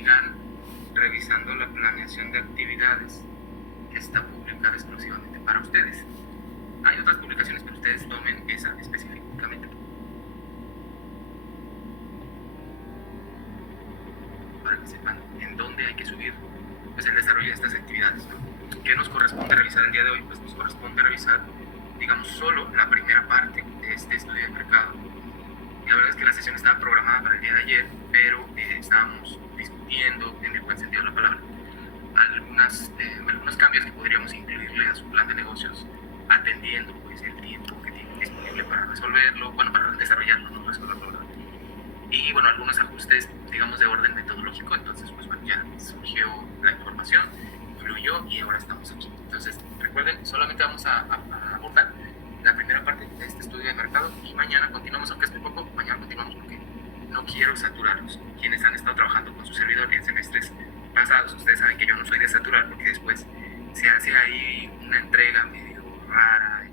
sigan revisando la planeación de actividades que está publicada exclusivamente para ustedes. Hay otras publicaciones, pero ustedes tomen esa específicamente para que sepan en dónde hay que subir pues, el desarrollo de estas actividades, ¿no? ¿Qué nos corresponde revisar el día de hoy? Pues nos corresponde revisar, digamos, solo la primera parte de este estudio de mercado. La verdad es que la sesión estaba programada para el día de ayer, pero estábamos discutiendo, en el buen sentido de la palabra, algunos cambios que podríamos incluirle a su plan de negocios, atendiendo pues, el tiempo que tiene disponible para resolverlo, bueno, para desarrollarlo, no resolverlo, ¿verdad? Y bueno, algunos ajustes, digamos, de orden metodológico. Entonces, pues bueno, ya surgió la información, fluyó y ahora estamos aquí. Entonces, recuerden, solamente vamos a abordar la primera parte de este estudio de mercado y mañana continuamos, aunque es muy poco, mañana continuamos porque no quiero saturarlos. Quienes han estado trabajando con su servidor en semestres pasados, ustedes saben que yo no soy de saturar porque después se hace ahí una entrega medio rara,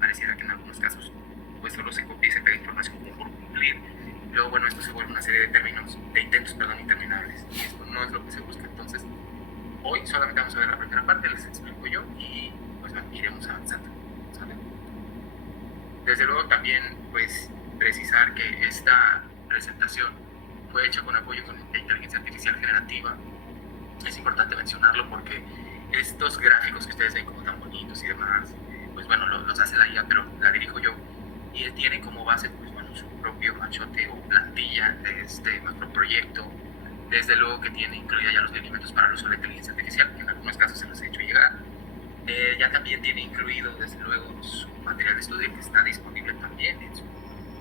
pareciera que en algunos casos pues solo se copia y se pega información como por cumplir. Luego, bueno, esto se vuelve una serie de intentos interminables, y esto no es lo que se busca. Entonces, hoy solamente vamos a ver la primera parte, les explico yo, y pues bueno, iremos avanzando, ¿sale? Desde luego también, pues, precisar que esta presentación fue hecha con apoyo de inteligencia artificial generativa. Es importante mencionarlo porque estos gráficos que ustedes ven como tan bonitos y demás, pues bueno, los hace la IA, pero la dirijo yo, y él tiene como base, pues bueno, su propio machote o plantilla de este macroproyecto. Desde luego que tiene incluida ya los lineamientos para el uso de la inteligencia artificial, que en algunos casos se los he hecho llegar. Ya también tiene incluido, desde luego, su material de estudio que está disponible también en su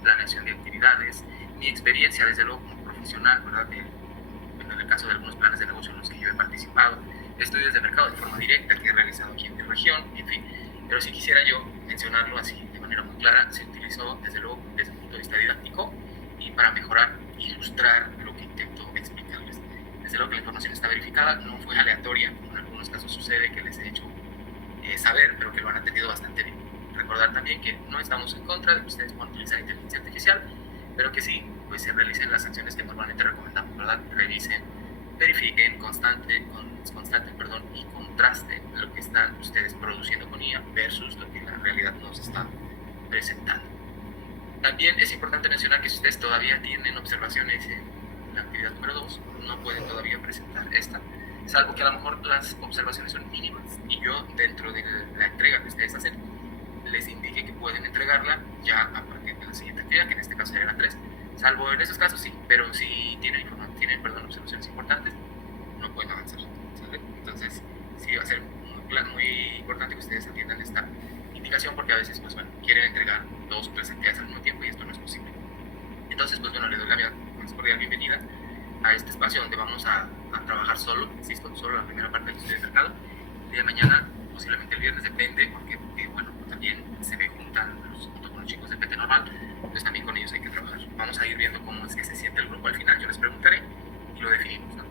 planeación de actividades. Mi experiencia, desde luego, como profesional, ¿verdad? En el caso de algunos planes de negocio en los que yo he participado, estudios de mercado de forma directa que he realizado aquí en mi región, en fin. Pero si quisiera yo mencionarlo así de manera muy clara, se utilizó desde luego desde el punto de vista didáctico y para mejorar, ilustrar lo que intento explicarles. Desde luego que la información está verificada, no fue aleatoria, como en algunos casos sucede que les he hecho saber, pero que lo han atendido bastante bien. Recordar también que no estamos en contra de que ustedes puedan utilizar inteligencia artificial, pero que sí, pues se realicen las acciones que normalmente recomendamos, ¿verdad? Revisen, verifiquen, constante y contrasten lo que están ustedes produciendo con IA versus lo que la realidad nos está presentando. También es importante mencionar que si ustedes todavía tienen observaciones en la actividad número 2, no pueden todavía presentar esta, salvo que a lo mejor las observaciones son mínimas y yo dentro de la entrega que ustedes hacen les indique que pueden entregarla ya a partir de la siguiente actividad, que en este caso sería la 3, salvo en esos casos sí, pero si tienen observaciones importantes, no pueden avanzar, ¿sale? Entonces sí va a ser muy importante que ustedes atiendan esta indicación, porque a veces pues bueno, quieren entregar 2 o 3 actividades al mismo tiempo y esto no es posible. Entonces pues bueno, les doy la más cordial bienvenida a este espacio donde vamos a trabajar solo la primera parte del estudio de mercado. El día de mañana, posiblemente el viernes, depende, porque bueno, también se me juntan junto con los chicos de PT normal, entonces también con ellos hay que trabajar. Vamos a ir viendo cómo es que se siente el grupo al final, yo les preguntaré y lo definimos, ¿no?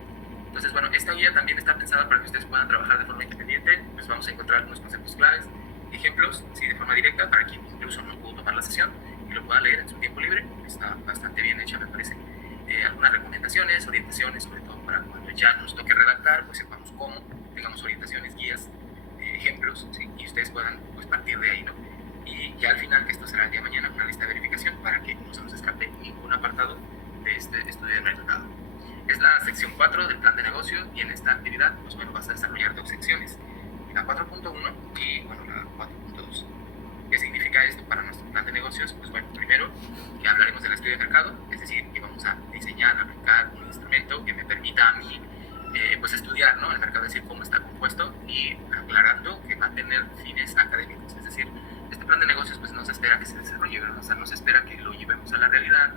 Entonces bueno, esta guía también está pensada para que ustedes puedan trabajar de forma independiente, pues vamos a encontrar algunos conceptos claves, ejemplos, sí, de forma directa, para quien incluso no pudo tomar la sesión y lo pueda leer en su tiempo libre. Está bastante bien hecha, me parece. Algunas recomendaciones, orientaciones, sobre todo para cuando ya nos toque redactar, pues sepamos cómo, tengamos orientaciones, guías, ejemplos, ¿sí? Y ustedes puedan pues, partir de ahí, ¿no? Y ya al final, que esto será el día de mañana, una lista de verificación para que no se nos escape ningún apartado de este estudio de mercado. Es la sección 4 del plan de negocio y en esta actividad, pues bueno, vas a desarrollar 2 secciones, la 4.1 y bueno, la 4.2. ¿Qué significa esto para nuestro plan de negocios? Pues bueno, primero que hablaremos del estudio de mercado, es decir, que vamos a diseñar, aplicar un instrumento que me permita a mí pues estudiar, ¿no? El mercado, es decir, cómo está compuesto, y aclarando que va a tener fines académicos, es decir, este plan de negocios pues no se espera que se desarrolle, ¿verdad? O sea, no se espera que lo llevemos a la realidad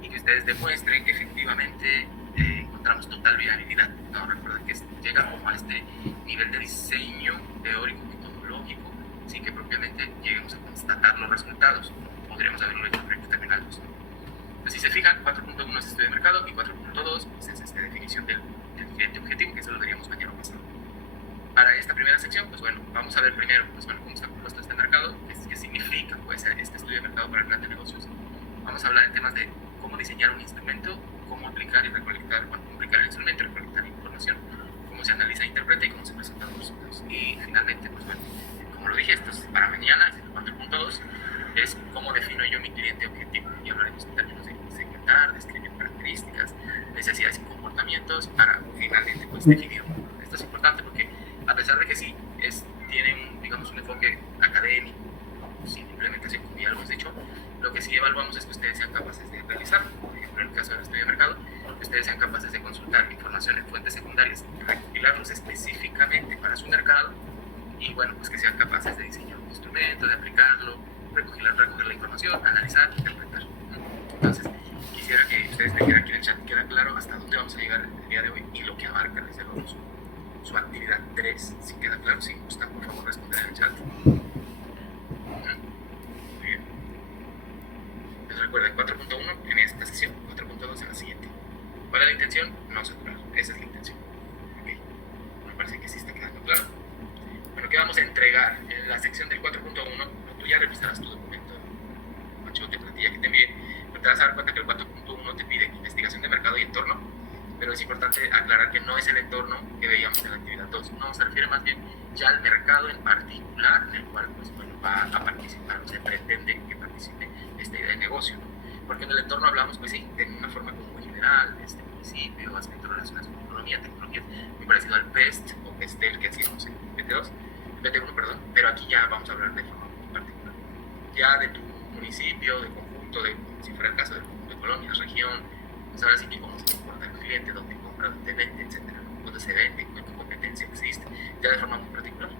y que ustedes demuestren que efectivamente encontramos total viabilidad, ¿no? Recuerden que llega como a este nivel de diseño teórico, metodológico, sin que propiamente lleguemos a constatar los resultados. Podríamos haberlo hecho en proyectos terminales, ¿no? Pues si se fijan, 4.1 es estudio de mercado y 4.2 pues es esta definición del cliente objetivo, que eso lo veríamos mañana pasado. Para esta primera sección, pues bueno, vamos a ver primero pues bueno, cómo está compuesto este mercado, qué significa pues este estudio de mercado para el plan de negocios. Vamos a hablar en temas de cómo diseñar un instrumento, cómo aplicar y recolectar, bueno, cómo aplicar el instrumento, recolectar información, cómo se analiza e interpreta y cómo se presentan los resultados. Y finalmente, pues bueno, como lo dije, esto es para mañana, es el 4.2, es cómo defino yo mi cliente objetivo. Y hablaremos en términos de segmentar, describir características, necesidades y comportamientos para finalmente pues definirlo. Esto es importante porque a pesar de que sí tiene digamos, un enfoque académico, sin implementación, como ya lo hemos dicho, lo que sí evaluamos es que ustedes sean capaces de realizar, por ejemplo en el caso del estudio de mercado, que ustedes sean capaces de consultar información en fuentes secundarias, recopilarlos específicamente para su mercado y bueno, pues que sean capaces de diseñar un instrumento, de aplicarlo, recoger la información, analizar, interpretar. Entonces, quisiera que ustedes me dijeran aquí en el chat, queda claro hasta dónde vamos a llegar el día de hoy y lo que abarca desde luego su actividad 3, si queda claro, si gustan por favor responder en el chat. Muy bien. Les recuerden 4.1 en esta sesión, 4.2 en la siguiente. ¿Cuál es la intención? No saturar, esa es la intención. Okay. Me parece que sí está quedando claro. Bueno, ¿qué vamos a entregar? En la sección del 4.1, tú ya revisarás tu documento, machote, plantilla que te envié, pero te vas a dar cuenta que el 4.1 te pide investigación de mercado y entorno, pero es importante aclarar que no es el entorno que veíamos en la actividad 2, no, se refiere más bien ya al mercado en particular, en el cual pues, bueno, va a participar, o se pretende que participe esta idea de negocio, ¿no? Porque en el entorno hablamos, pues sí, de una forma como muy general, de este municipio, aspectos relacionados con economía, tecnología, muy parecido al PEST o PESTEL que hacíamos en PT1, perdón, pero aquí ya vamos a hablar de forma muy particular, ya de tu municipio, de conjunto, si fuera el caso del conjunto de colonias, región, pues ahora sí que cómo se comporta el cliente, dónde compra, dónde vende, etcétera, dónde se vende, qué competencia existe, ya de forma muy particular.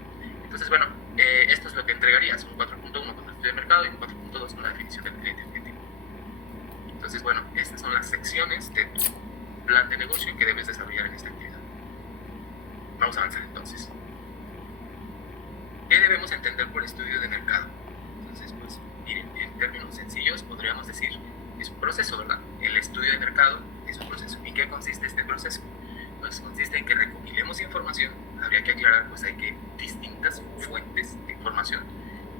Entonces, bueno, esto es lo que entregarías, un 4.1 con el estudio de mercado y un 4.2 con la definición del cliente objetivo. Entonces, bueno, estas son las secciones de tu plan de negocio que debes desarrollar en esta actividad. Vamos a avanzar entonces. ¿Qué debemos entender por estudio de mercado? Entonces, pues, miren, en términos sencillos podríamos decir, es un proceso, ¿verdad? El estudio de mercado es un proceso. ¿En qué consiste este proceso? Pues consiste en que recopilemos información. Habría que aclarar, pues hay que distintas fuentes de información.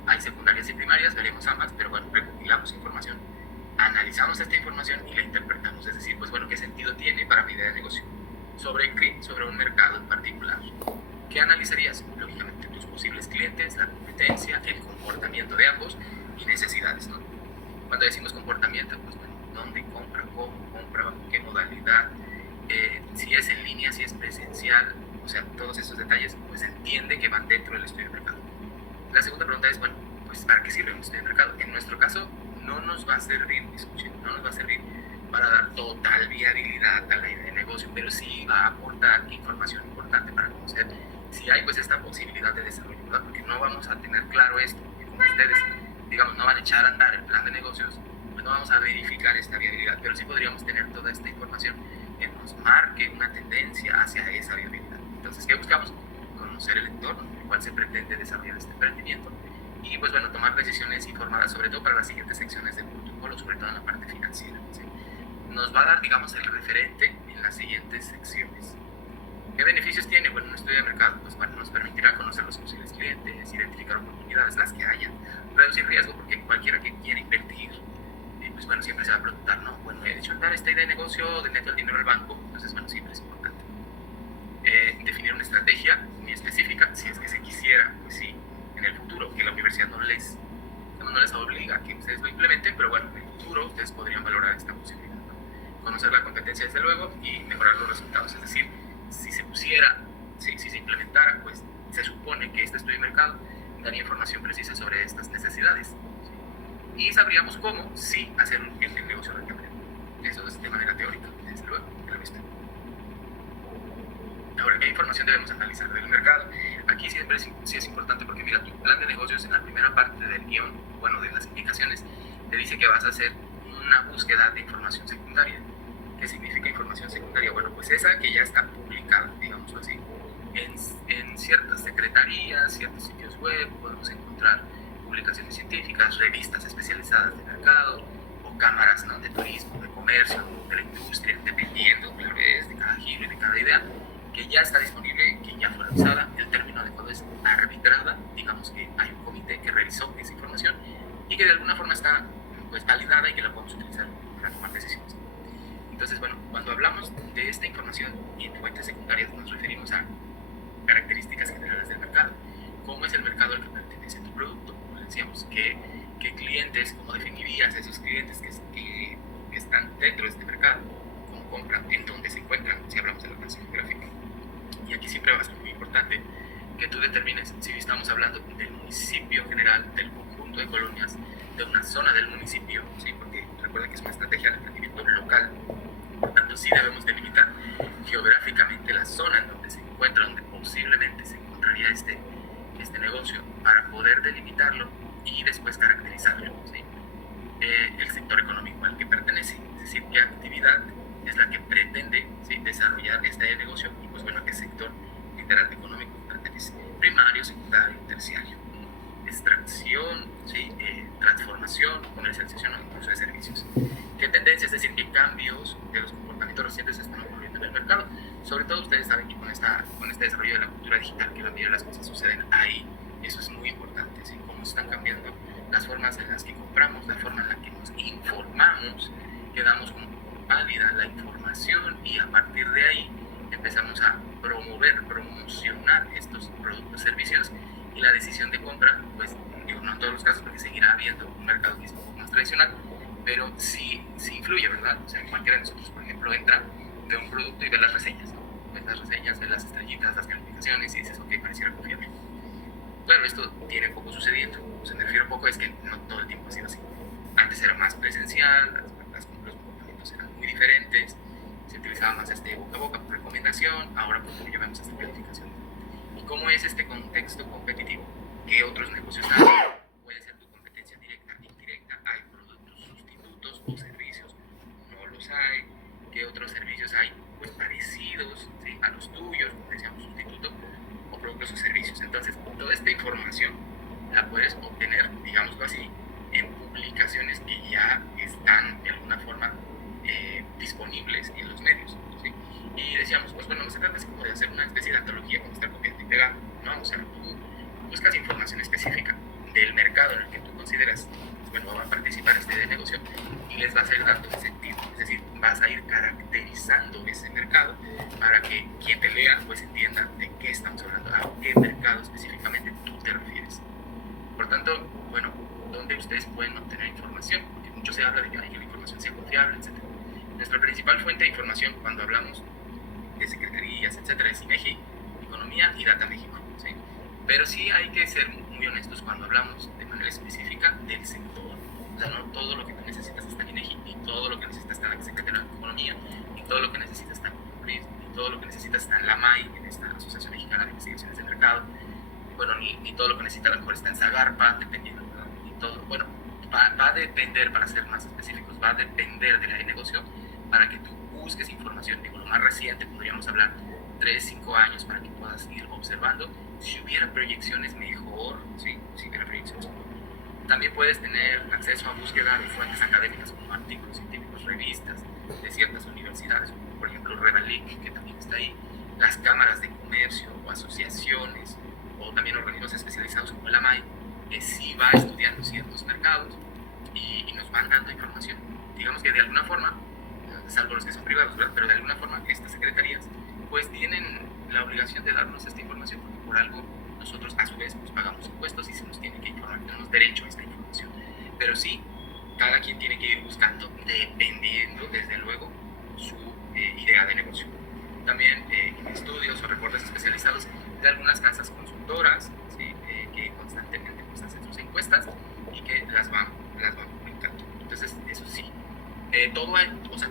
Hay secundarias y primarias, veremos ambas, pero bueno, recopilamos información, analizamos esta información y la interpretamos. Es decir, pues bueno, ¿qué sentido tiene para mi idea de negocio? ¿Sobre qué? Sobre un mercado en particular. ¿Qué analizarías? Lógicamente tus posibles clientes, la competencia, el comportamiento de ambos y necesidades, ¿no? Cuando decimos comportamiento, pues bueno, ¿dónde compra? ¿Cómo compra? ¿Bajo qué modalidad? Si es en línea, si es presencial, o sea, todos estos detalles, pues entiende que van dentro del estudio de mercado. La segunda pregunta es, bueno, pues ¿para qué sirve un estudio de mercado? En nuestro caso, no nos va a servir, escuchen, no nos va a servir para dar total viabilidad a la idea de negocio, pero sí va a aportar información importante para conocer si hay pues esta posibilidad de desarrollo, ¿verdad? Porque no vamos a tener claro esto, porque como ustedes, digamos, no van a echar a andar el plan de negocios, pues no vamos a verificar esta viabilidad, pero sí podríamos tener toda esta información que nos marque una tendencia hacia esa viabilidad. Entonces, ¿qué buscamos? Conocer el entorno en el cual se pretende desarrollar este emprendimiento y, pues bueno, tomar decisiones informadas, sobre todo para las siguientes secciones del protocolo, sobre todo en la parte financiera, ¿sí? Nos va a dar, digamos, el referente en las siguientes secciones. ¿Qué beneficios tiene? Bueno, un estudio de mercado, pues bueno, nos permitirá conocer los posibles clientes, identificar oportunidades, las que hayan, reducir riesgo, porque cualquiera que quiera invertir, pues bueno, siempre se va a preguntar, ¿no? Bueno, he hecho andar esta idea de negocio, de meto el dinero al banco, entonces bueno, siempre es importante. Definir una estrategia muy específica, si es que se quisiera, pues sí, en el futuro, que la universidad no les obliga a que ustedes lo implementen, pero bueno, en el futuro ustedes podrían valorar esta posibilidad, ¿no? Conocer la competencia desde luego y mejorar los resultados, es decir, si se pusiera, si se implementara, pues se supone que este estudio de mercado daría información precisa sobre estas necesidades, ¿sí? Y sabríamos cómo sí hacer el negocio rentable. Eso es de manera teórica, desde luego, de la vista. Ahora, ¿qué información debemos analizar del mercado? Aquí siempre sí es importante porque mira, tu plan de negocios en la primera parte del guión, bueno, de las indicaciones, te dice que vas a hacer una búsqueda de información secundaria. ¿Qué significa información secundaria? Bueno, pues esa que ya está publicada, digámoslo así, en ciertas secretarías, ciertos sitios web, podemos encontrar publicaciones científicas, revistas especializadas de mercado, o cámaras, ¿no?, de turismo, de comercio, de la industria, dependiendo, claro, de cada giro y de cada idea, que ya está disponible, que ya fue revisada. El término adecuado es arbitrada, digamos que hay un comité que revisó esa información y que de alguna forma está pues validada y que la podemos utilizar para tomar decisiones. Entonces, bueno, cuando hablamos de esta información en fuentes secundarias nos referimos a características generales del mercado. ¿Cómo es el mercado al que pertenece tu producto? Como decíamos, ¿qué clientes, cómo definirías a esos clientes que están dentro de este mercado? ¿Cómo compran? ¿En dónde se encuentran? Si hablamos de la localización geográfica. Y aquí siempre va a ser muy importante que tú determines si estamos hablando del municipio general, del conjunto de colonias, de una zona del municipio, ¿sí? Porque recuerda que es una estrategia de emprendimiento local. Por tanto, sí debemos delimitar geográficamente la zona en donde se encuentra, donde posiblemente se encontraría este negocio, para poder delimitarlo y después caracterizarlo, ¿sí? El sector económico al que pertenece, es decir, qué actividad es la que pretende, ¿sí?, desarrollar este negocio, y pues bueno, a qué sector literal económico pertenece: primario, secundario, terciario, extracción, ¿sí?, transformación, comercialización o incluso de servicios. ¿Qué tendencias? Es decir, qué cambios de los comportamientos recientes se están ocurriendo en el mercado. Sobre todo ustedes saben que con este desarrollo de la cultura digital, que la mayoría de las cosas suceden ahí, eso es muy importante, ¿sí? Cómo están cambiando las formas en las que compramos, la forma en la que nos informamos, que damos como válida la información, y a partir de ahí empezamos a promocionar estos productos, servicios, y la decisión de compra, pues digo, no en todos los casos, porque seguirá habiendo un mercado que es un poco más tradicional, pero sí influye, ¿verdad? O sea, cualquiera de nosotros, por ejemplo, entra, ve un producto y ve las reseñas, ¿no? Ve las reseñas, ve las estrellitas, las calificaciones, y dices, ok, pareciera confiable. Claro, esto tiene poco sucediendo. O sea, me refiero a poco, es que no todo el tiempo ha sido así. Antes era más presencial, los comportamientos eran muy diferentes, se utilizaba más boca a boca por recomendación, ahora pues lo llevamos esta calificación. ¿Y cómo es este contexto competitivo? ¿Qué otros negocios hay? Puede ser tu competencia directa, indirecta, hay productos sustitutos o servicios, no los hay. ¿Qué otros servicios hay? Pues parecidos, ¿sí?, a los tuyos, como decíamos, sustituto, o productos o servicios. Entonces, toda esta información la puedes obtener, digámoslo así, en publicaciones que ya están de alguna forma disponibles en los medios, ¿sí? Y decíamos, pues bueno, no se trata así como de hacer una especie de antología, como estar copiando y pegando, ¿no? O sea, tú buscas información específica del mercado en el que tú consideras, bueno, va a participar de negocio, y les vas a ir dando ese sentido, es decir, vas a ir caracterizando ese mercado para que quien te lea pues entienda de qué estamos hablando, a qué mercado específicamente tú te refieres. Por tanto, bueno, ¿dónde ustedes pueden obtener información? Porque mucho se habla de que la información sea confiable, etc. Nuestra principal fuente de información cuando hablamos de secretarías, etc., es INEGI, Economía y Data México, ¿sí? Pero sí hay que ser muy honestos cuando hablamos de manera específica del sector. O sea, no todo lo que tú necesitas está en INEGI, ni todo lo que necesitas está en la Secretaría de Economía, ni todo lo que necesitas está en CONAPRIS, ni todo lo que necesitas está en la MAI, en esta Asociación Mexicana de Investigaciones de Mercado. Bueno, ni todo lo que necesitas a lo mejor está en Zagarpa, dependiendo, ¿verdad? Ni todo, bueno, va a depender, para ser más específicos, va a depender del área de negocio para que tú busques información. Digo, lo más reciente podríamos hablar 3, 5 años para que puedas ir observando. Si hubiera proyecciones mejor, ¿sí? Si hubiera proyecciones mejor. También puedes tener acceso a búsqueda de fuentes académicas como artículos científicos, revistas de ciertas universidades, como por ejemplo Revalic, que también está ahí, las cámaras de comercio o asociaciones, o también organismos especializados como la MAI, que sí va estudiando ciertos mercados y nos van dando información. Digamos que de alguna forma, salvo los que son privados, ¿verdad?, pero de alguna forma estas secretarías pues tienen la obligación de darnos esta información, porque por algo nosotros a su vez pues pagamos impuestos y se nos tiene que informar, tenemos derecho a esta información. Pero sí, cada quien tiene que ir buscando, dependiendo desde luego su idea de negocio. También estudios o reportes especializados de algunas casas consultoras, ¿sí?, que constantemente pues hacen sus encuestas y que las van publicando. Entonces, eso sí,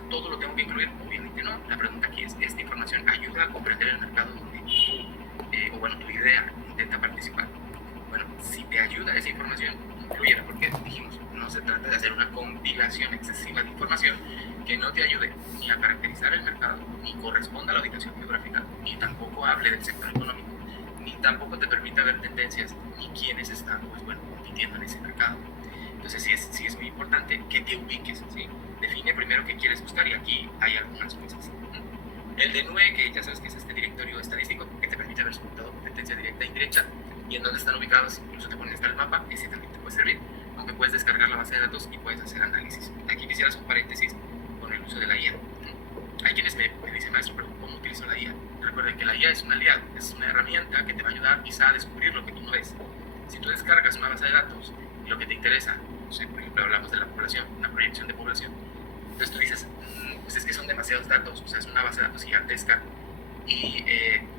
todo lo tengo que incluir, obviamente no. La pregunta aquí es, ¿esta información ayuda a comprender el mercado donde tu idea intenta participar? Bueno, si te ayuda esa información, incluyela, porque dijimos, no se trata de hacer una compilación excesiva de información que no te ayude ni a caracterizar el mercado, ni corresponda a la ubicación geográfica, ni tampoco hable del sector económico, ni tampoco te permita ver tendencias, ni quiénes están, pues bueno, compitiendo en ese mercado. Entonces sí es muy importante que te ubiques, ¿sí? Define primero qué quieres buscar, y aquí hay algunas cosas. El DNUE, que ya sabes que es este directorio estadístico que te permite ver sobre todo competencia directa e indirecta y en dónde están ubicados, incluso te ponen hasta el mapa, ese también te puede servir. aunque puedes descargar la base de datos y puedes hacer análisis. Aquí quisiera hacer un paréntesis con el uso de la IA. Hay quienes me dicen, maestro, pero ¿cómo utilizo la IA? Recuerden que la IA es un aliado, es una herramienta que te va a ayudar quizá a descubrir lo que tú no ves. Si tú descargas una base de datos y lo que te interesa, no sé, por ejemplo, hablamos de la población, una proyección de población, entonces tú dices, pues es que son demasiados datos, o sea, es una base de datos gigantesca y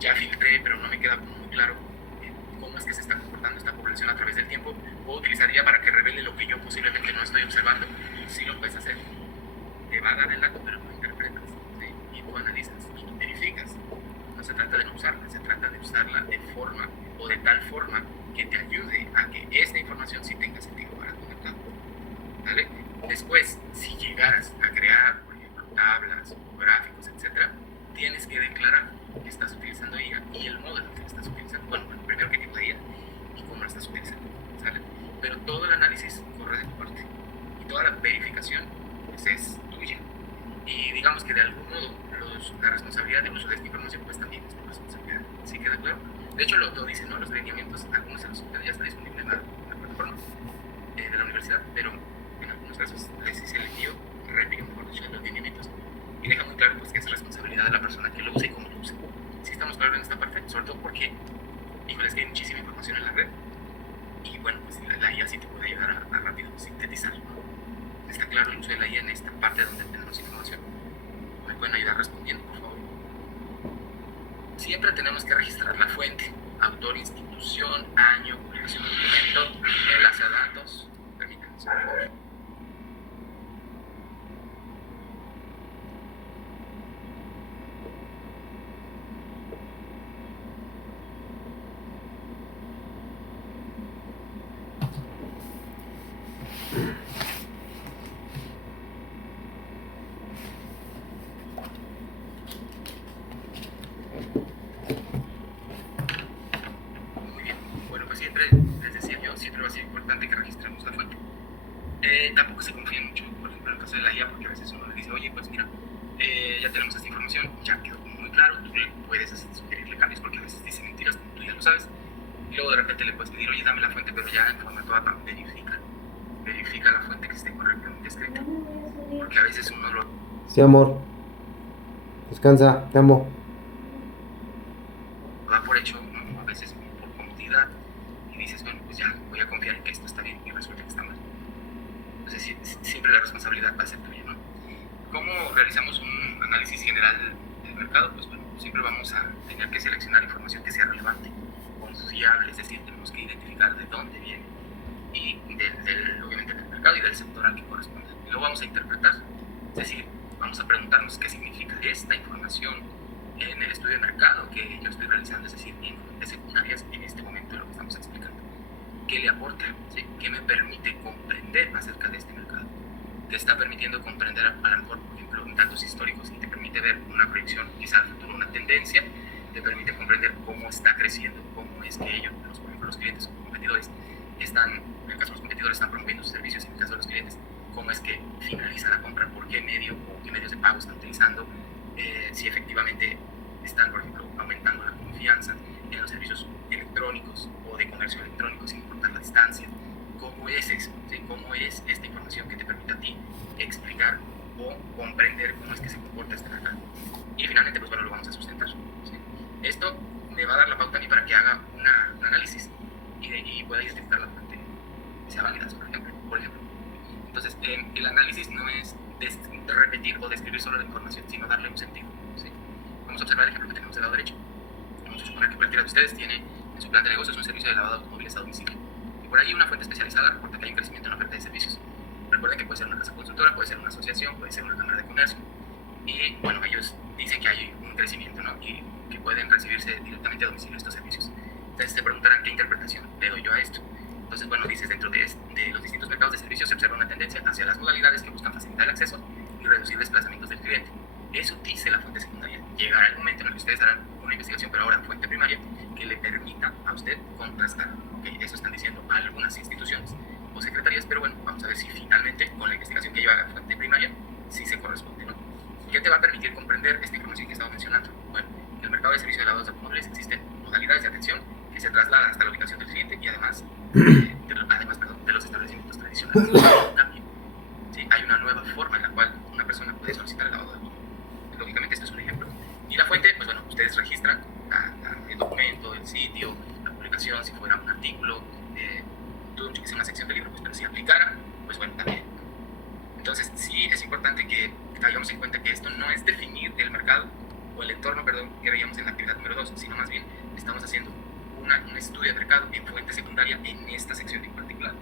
ya filtré, pero no me queda muy claro cómo es que se está comportando esta población a través del tiempo. Puedo utilizar IA para que revele lo que yo posiblemente no estoy observando. Sí lo puedes hacer. Te va a dar el dato, pero lo interpretas, ¿sí? Y tú analizas y tú verificas. No se trata de no usarla, se trata de usarla de forma o de tal forma que te ayude a que esta información sí tenga sentido para tu mercado. ¿Vale? Después, si llegaras a crear, por ejemplo, tablas, gráficos, etc., tienes que declarar que estás utilizando IA y el modelo que estás utilizando. Bueno, primero qué tipo de IA y cómo la estás utilizando, ¿sale? Pero todo el análisis corre de tu parte y toda la verificación pues, es tuya. Y digamos que de algún modo la responsabilidad del uso de esta información pues también es tu responsabilidad. ¿Sí queda claro? De hecho lo dicen, ¿no? Los lineamientos, algunos de los ya está disponible en la plataforma de la universidad, pero en algunos casos se les dio réplica, mejor dicho, los lineamientos y deja muy claro pues, que es responsabilidad de la persona que lo use y cómo lo use. Si estamos claros en esta parte, sobre todo porque, híjole, es que hay muchísima información en la red y bueno, pues la IA sí te puede ayudar a rápido sintetizar. ¿Está claro el uso de la IA en esta parte donde tenemos información? ¿Me pueden ayudar respondiendo, por favor? Siempre tenemos que registrar la fuente, autor, institución, año, publicación de documento, enlace a datos. Permítanme, por favor. Muy bien. Bueno, pues siempre, les decía yo, siempre va a ser importante que registremos la fuente. Tampoco se confíen mucho, por ejemplo, en el caso de la IA, porque a veces uno le dice, oye, pues mira, ya tenemos esta información, ya quedó muy claro, tú le puedes sugerirle cambios porque a veces dice mentiras como tú ya lo sabes, y luego de repente le puedes pedir, oye, dame la fuente, pero ya en forma toda tan verifica la fuente que esté correctamente escrita, porque a veces uno lo... Sí, amor. Descansa, te amo. da por hecho, ¿no? A veces por comodidad, y dices, bueno, pues ya voy a confiar en que esto está bien y resulta que está mal. Entonces siempre la responsabilidad va a ser tuya, ¿no? ¿Cómo realizamos un análisis general del mercado? Pues bueno, siempre vamos a tener que seleccionar información que sea relevante, confiable, es decir, tenemos que identificar de dónde viene y obviamente del mercado y del sector al que corresponde. Y luego vamos a interpretar, es decir, vamos a preguntarnos qué significa esta información en el estudio de mercado que yo estoy realizando, es decir, en fuentes secundarias en este momento de lo que estamos explicando. ¿Qué le aporta? ¿Sí? ¿Qué me permite comprender acerca de este mercado? Te está permitiendo comprender a lo mejor, por ejemplo, datos históricos y te permite ver una proyección, quizá al futuro, una tendencia, te permite comprender cómo está creciendo, cómo es que ellos, por ejemplo, los clientes o competidores, están, en el caso de los competidores, están promoviendo sus servicios, en el caso de los clientes, cómo es que finaliza la compra, por qué medio o qué medios de pago están utilizando, si efectivamente están, por ejemplo, aumentando la confianza en los servicios electrónicos o de comercio electrónico sin importar la distancia. ¿Cómo es eso? ¿Sí? ¿Cómo es esta información que te permite a ti explicar o comprender cómo es que se comporta este mercado? Y finalmente, pues bueno, lo vamos a sustentar. ¿Sí? Esto me va a dar la pauta a mí para que haga un análisis y pueda identificar la fuente que sea válida, por ejemplo. Entonces, el análisis no es repetir o describir solo la información, sino darle un sentido. ¿Sí? Vamos a observar el ejemplo que tenemos del lado derecho. Vamos a suponer que cualquiera de ustedes tiene en su plan de negocios un servicio de lavado de automóviles a domicilio. Y por ahí una fuente especializada reporta que hay un crecimiento en la oferta de servicios. Recuerden que puede ser una casa consultora, puede ser una asociación, puede ser una cámara de comercio. Y bueno, ellos dicen que hay un crecimiento, ¿no? Y que pueden recibirse directamente a domicilio estos servicios. Entonces te preguntarán qué interpretación le doy yo a esto. Entonces, bueno, dices, dentro de los distintos mercados de servicios se observa una tendencia hacia las modalidades que buscan facilitar el acceso y reducir desplazamientos del cliente. Eso dice la fuente secundaria. Llegará el momento en el que ustedes harán una investigación, pero ahora en fuente primaria, que le permita a usted contrastar. Okay, eso están diciendo algunas instituciones o secretarías, pero bueno, vamos a ver si finalmente con la investigación que yo haga en fuente primaria, sí se corresponde, ¿no? ¿Qué te va a permitir comprender esta información que estaba mencionando? Bueno, en el mercado de servicios de lavados de automóviles existen modalidades de atención que se trasladan hasta la ubicación del cliente y además de los establecimientos tradicionales. un cambio. ¿Sí? Hay una nueva forma en la cual una persona puede solicitar el lavado de dinero. Lógicamente, esto es un ejemplo. Y la fuente, pues bueno, ustedes registran el documento, el sitio, la publicación, si fuera un artículo, todo que sea una sección del libro, pues, pero si aplicara, pues bueno, también. Entonces, sí es importante que tengamos en cuenta que esto no es definir el mercado o el entorno, perdón, que veíamos en la actividad número 2, sino más bien estamos haciendo un estudio de mercado en fuente secundaria en esta sección en particular.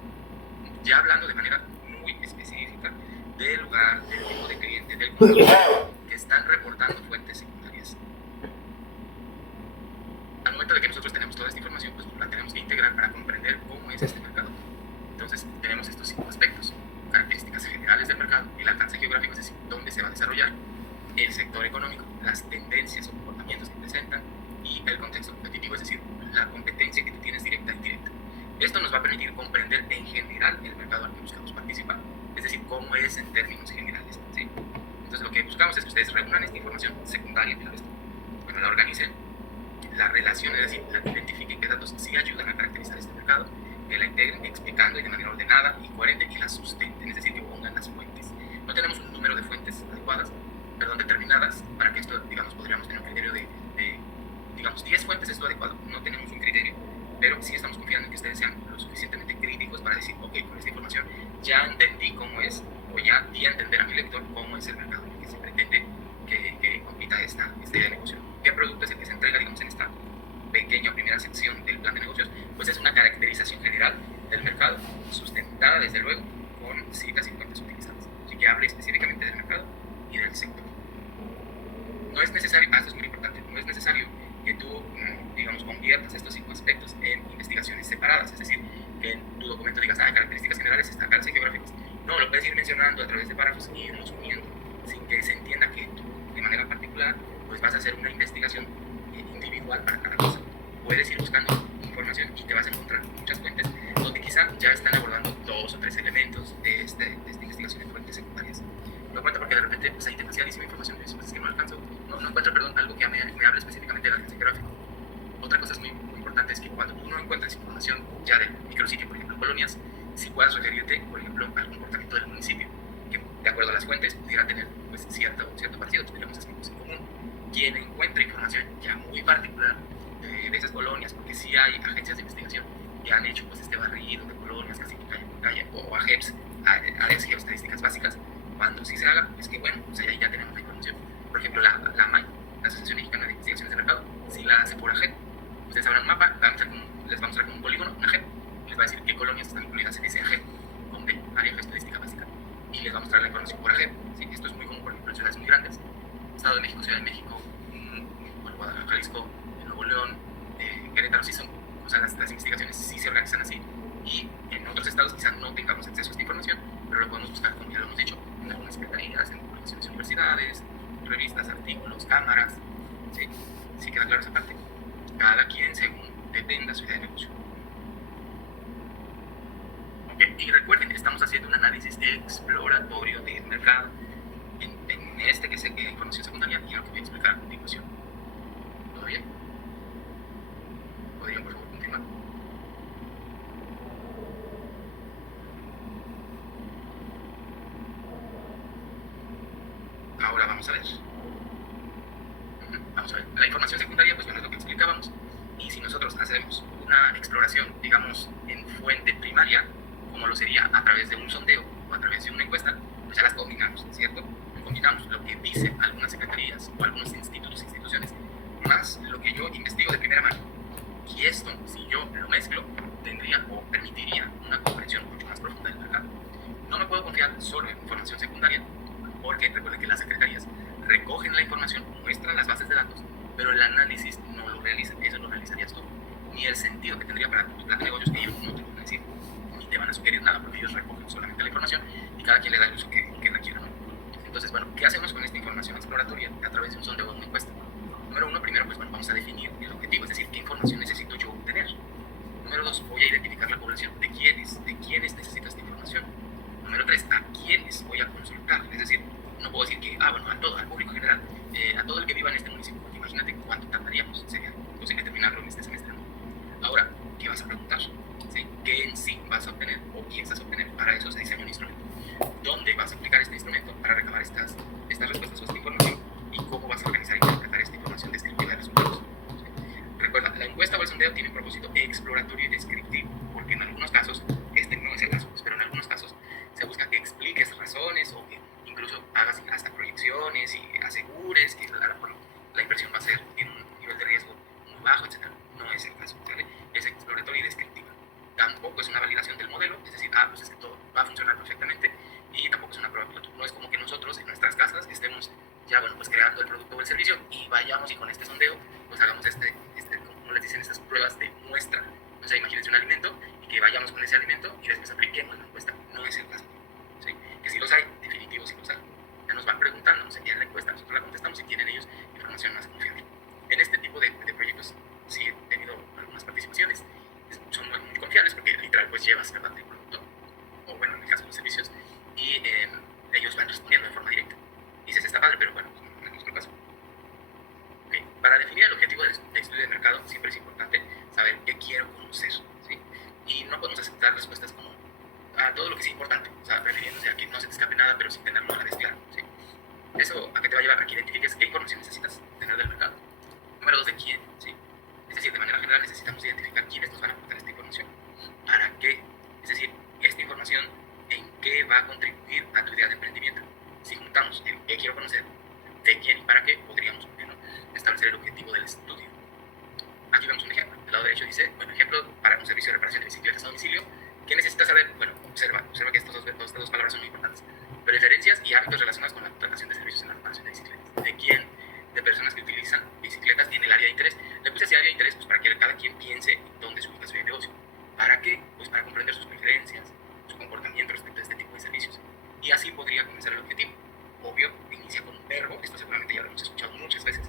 Ya hablando de manera muy específica del lugar, del tipo de cliente, del consumidor que están reportando fuentes secundarias. Al momento de que nosotros tenemos toda esta información, pues la tenemos que integrar para comprender cómo es este mercado. Entonces, tenemos estos 5 aspectos: características generales del mercado, el alcance geográfico, es decir, dónde se va a desarrollar, el sector económico, las tendencias o comportamientos que presentan, y el contexto competitivo, es decir, la competencia que tú tienes directa e indirecta. Esto nos va a permitir comprender en general el mercado al que buscamos participar, es decir, cómo es en términos generales, ¿sí? Entonces, lo que buscamos es que ustedes reúnan esta información secundaria, cuando la organicen, la relacionen, es decir, la identifiquen qué datos sí ayudan a caracterizar este mercado, que la integren explicando de manera ordenada y coherente y la sustenten, es decir, que pongan las fuentes. No tenemos un número de fuentes adecuadas, determinadas, para que esto, digamos, podríamos tener un criterio de digamos, 10 fuentes es lo adecuado. No tenemos un criterio, pero sí estamos confiando en que ustedes sean lo suficientemente críticos para decir, ok, con esta información ya entendí cómo es, o ya di a entender a mi lector cómo es el mercado en el que se pretende que compita esta idea de negocio. ¿Qué producto es el que se entrega, digamos, en esta pequeña o primera sección del plan de negocios? Pues es una caracterización general del mercado, sustentada desde luego con citas y fuentes utilizadas, así que hable específicamente del mercado y del sector. No es necesario, esto es muy importante, no es necesario que tú, digamos, conviertas estos 5 aspectos en investigaciones separadas, es decir, que en tu documento digas, características generales, alcance geográficos. No, lo puedes ir mencionando a través de párrafos y irlos uniendo, sin que se entienda que tú, de manera particular, pues vas a hacer una investigación individual para cada cosa. Puedes ir buscando información y te vas a encontrar muchas fuentes donde quizá ya están abordando 2 o 3 elementos de esta investigación en fuentes secundarias. Lo cuento porque de repente pues, hay demasiadísima información, es que no alcanzo, no encuentro, algo que me hable específicamente del alcance geográfico. Otra cosa es muy importante, es que cuando tú no encuentres información ya del micrositio, por ejemplo, colonias, si puedas referirte, por ejemplo, al comportamiento del municipio, que de acuerdo a las fuentes pudiera tener pues, cierto parecido, tendríamos aspectos en común. Quien encuentre información ya muy particular de esas colonias, porque sí hay agencias de investigación que han hecho pues, este barrido de colonias, casi calle por calle, o AGEPS, áreas geoestadísticas básicas. Cuando sí se haga, es que bueno, pues ahí ya tenemos la información. Por ejemplo, la AMAI, la Asociación Mexicana de Investigaciones de Mercado, si la hace por AGEP, ustedes sabrán un mapa, les vamos a mostrar como un polígono, un AGEP, les va a decir qué colonias están incluidas en ese AGEP, con B, área geoestadística básica, y les va a mostrar la información por AGEP. ¿Sí? Esto es muy común, por ejemplo, en ciudades muy grandes, Estado de México, Ciudad de México, Guadalajara, Jalisco, Nuevo León, Querétaro, sí son, o sea, las investigaciones sí se organizan así, y en otros estados quizás no tengamos acceso a esta información, pero lo podemos buscar, como ya lo hemos dicho, en algunas secretarías, en publicaciones de universidades, revistas, artículos, cámaras, ¿sí? ¿Sí queda claro esa parte? Cada quien según dependa su idea de negocio. Okay. Y recuerden, estamos haciendo un análisis exploratorio del mercado en este que es información secundaria y en lo que voy a explicar a continuación. ¿Todo bien? ¿Podrían por favor continuar? Ahora vamos a ver. Vamos a ver. La información secundaria, pues bueno, es lo que explicábamos. Y si nosotros hacemos una exploración, digamos, en fuente primaria, como lo sería a través de un sondeo o a través de una encuesta, pues ya las combinamos, ¿cierto? Combinamos lo que dicen algunas secretarías o algunos instituciones, más lo que yo investigo de primera mano. Y esto, si yo lo mezclo, tendría o permitiría una comprensión mucho más profunda del mercado. No me puedo confiar solo en información secundaria, porque recuerden que las secretarías recogen la información, muestran las bases de datos, pero el análisis no lo realizan, eso lo realizarías tú. Ni el sentido que tendría para tu plan de negocios, ellos no te lo van a decir, ni te van a sugerir nada, porque ellos recogen solamente la información y cada quien le da el uso que requiera. Entonces, bueno, ¿qué hacemos con esta información exploratoria a través de un sondeo o una encuesta? Número 1, primero, pues bueno, vamos a definir el objetivo, es decir, qué información necesito yo obtener. Número 2, voy a identificar la población, de quiénes necesito esta información. Número 3, a quiénes voy a consultar, es decir, no puedo decir que, bueno, al público general, a todo el que viva en este municipio, porque imagínate cuánto tardaríamos, sería imposible terminarlo en este semestre, ¿no? Ahora, ¿qué vas a preguntar? ¿sí? ¿Qué en sí vas a obtener o piensas obtener? Para eso se diseña un instrumento. ¿Dónde vas a aplicar este instrumento para recabar estas respuestas o esta información? ¿Y cómo vas a organizar y interpretar esta información descriptiva de resultados? Recuerda, la encuesta o el sondeo tiene un propósito exploratorio y descriptivo, porque en algunos casos, este no es el caso, pero en algunos casos se busca que expliques razones o que incluso hagas hasta proyecciones y asegures que la inversión va a ser en un nivel de riesgo muy bajo, etc. No es el caso, ¿vale? Es exploratoria y descriptiva. Tampoco es una validación del modelo, es decir, pues es que todo va a funcionar perfectamente, y tampoco es una prueba piloto. No es como que nosotros en nuestras casas estemos ya, bueno, pues creando el producto o el servicio y vayamos y con este sondeo pues hagamos como les dicen, estas pruebas de muestra. O sea, imagínense un alimento y que vayamos con ese alimento y después apliquemos la encuesta. No es el caso, ¿sí? Que si los hay, definitivo si los hay. Ya nos van preguntando, nos envían la encuesta, nosotros la contestamos y tienen ellos información más confiable. En este tipo de proyectos sí he tenido algunas participaciones, son muy confiables porque literal pues llevas, ¿verdad?, el producto, o bueno, en el caso de los servicios, y ellos van respondiendo de forma directa. Dices, está padre, pero bueno, no es nuestro caso. Okay. Para definir el objetivo de estudio de mercado siempre es importante saber qué quiero conocer, ¿sí? Y no podemos aceptar respuestas como a todo lo que sea importante, o sea, refiriéndose a que no se te escape nada, pero sin tenerlo a la vez claro, ¿sí? ¿Eso a qué te va a llevar? A que identifiques qué información necesitas tener del mercado. Número 2, de quién, ¿sí? Es decir, de manera general necesitamos identificar quiénes nos van a aportar esta información. ¿Para qué? Es decir, esta información en qué va a contribuir a tu idea de emprendimiento. Si juntamos el qué quiero conocer, de quién y para qué, podríamos, ¿por qué no?, establecer el objetivo del estudio. Aquí vemos un ejemplo. Del lado derecho dice, bueno, ejemplo para un servicio de reparación de bicicletas a domicilio. ¿Qué necesitas saber? Bueno, observa que estas dos palabras son muy importantes. Preferencias y hábitos relacionados con la contratación de servicios en la reparación de bicicletas. ¿De quién? De personas que utilizan bicicletas en el área de interés. Le puse así área de interés pues para que cada quien piense dónde se ubica su negocio. ¿Para qué? Pues para comprender sus preferencias, su comportamiento respecto a este tipo de servicios. Y así podría comenzar el objetivo. Obvio, inicia con un verbo, esto seguramente ya lo hemos escuchado muchas veces.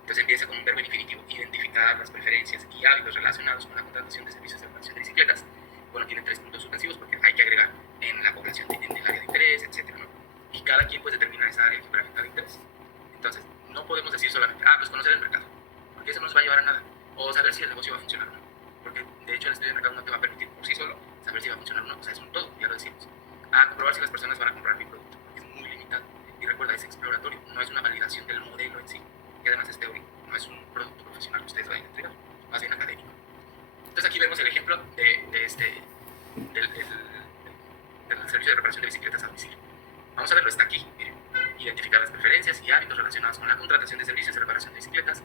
Entonces empieza con un verbo infinitivo, identificar las preferencias y hábitos relacionados con la contratación de servicios de reparación de bicicletas. Bueno, tiene 3 puntos suspensivos porque hay que agregar en la población, en el área de interés, etc., ¿no? Y cada quien pues determina esa área geográfica de interés. Entonces, no podemos decir solamente, pues conocer el mercado, porque eso no nos va a llevar a nada. O saber si el negocio va a funcionar o no. Porque de hecho el estudio de mercado no te va a permitir por sí solo saber si va a funcionar o no. O sea, es un todo, ya lo decimos. Comprobar si las personas van a comprar mi producto, porque es muy limitado. Y recuerda, es exploratorio, no es una validación del modelo en sí. Y además es teórico, no es un producto profesional que ustedes vayan a entregar, más bien académico. Entonces aquí vemos el ejemplo del servicio de reparación de bicicletas a domicilio. Vamos a verlo, está aquí. Miren, identificar las preferencias y hábitos relacionados con la contratación de servicios de reparación de bicicletas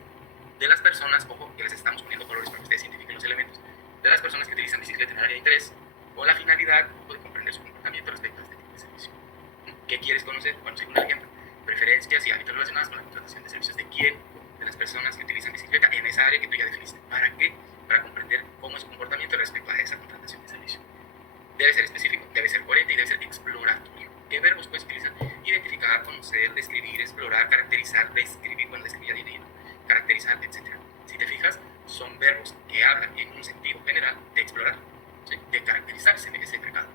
de las personas, ojo, que les estamos poniendo colores para que ustedes identifiquen los elementos, de las personas que utilizan bicicleta en el área de interés, con la finalidad de comprender su comportamiento respecto a este tipo de servicio. ¿Qué quieres conocer? Bueno, según el ejemplo, preferencias y hábitos relacionados con la contratación de servicios. ¿De quién? De las personas que utilizan bicicleta en esa área que tú ya definiste. ¿Para qué? Para comprender cómo es su comportamiento respecto a esa contratación de servicio. Debe ser específico, debe ser coherente y debe ser exploratorio. ¿Qué verbos puedes utilizar? Identificar, conocer, describir, explorar, caracterizar, describir, bueno, describir ya viene, caracterizar, etc. Si te fijas, son verbos que hablan en un sentido general de explorar, ¿sí?, de caracterizarse en ese mercado.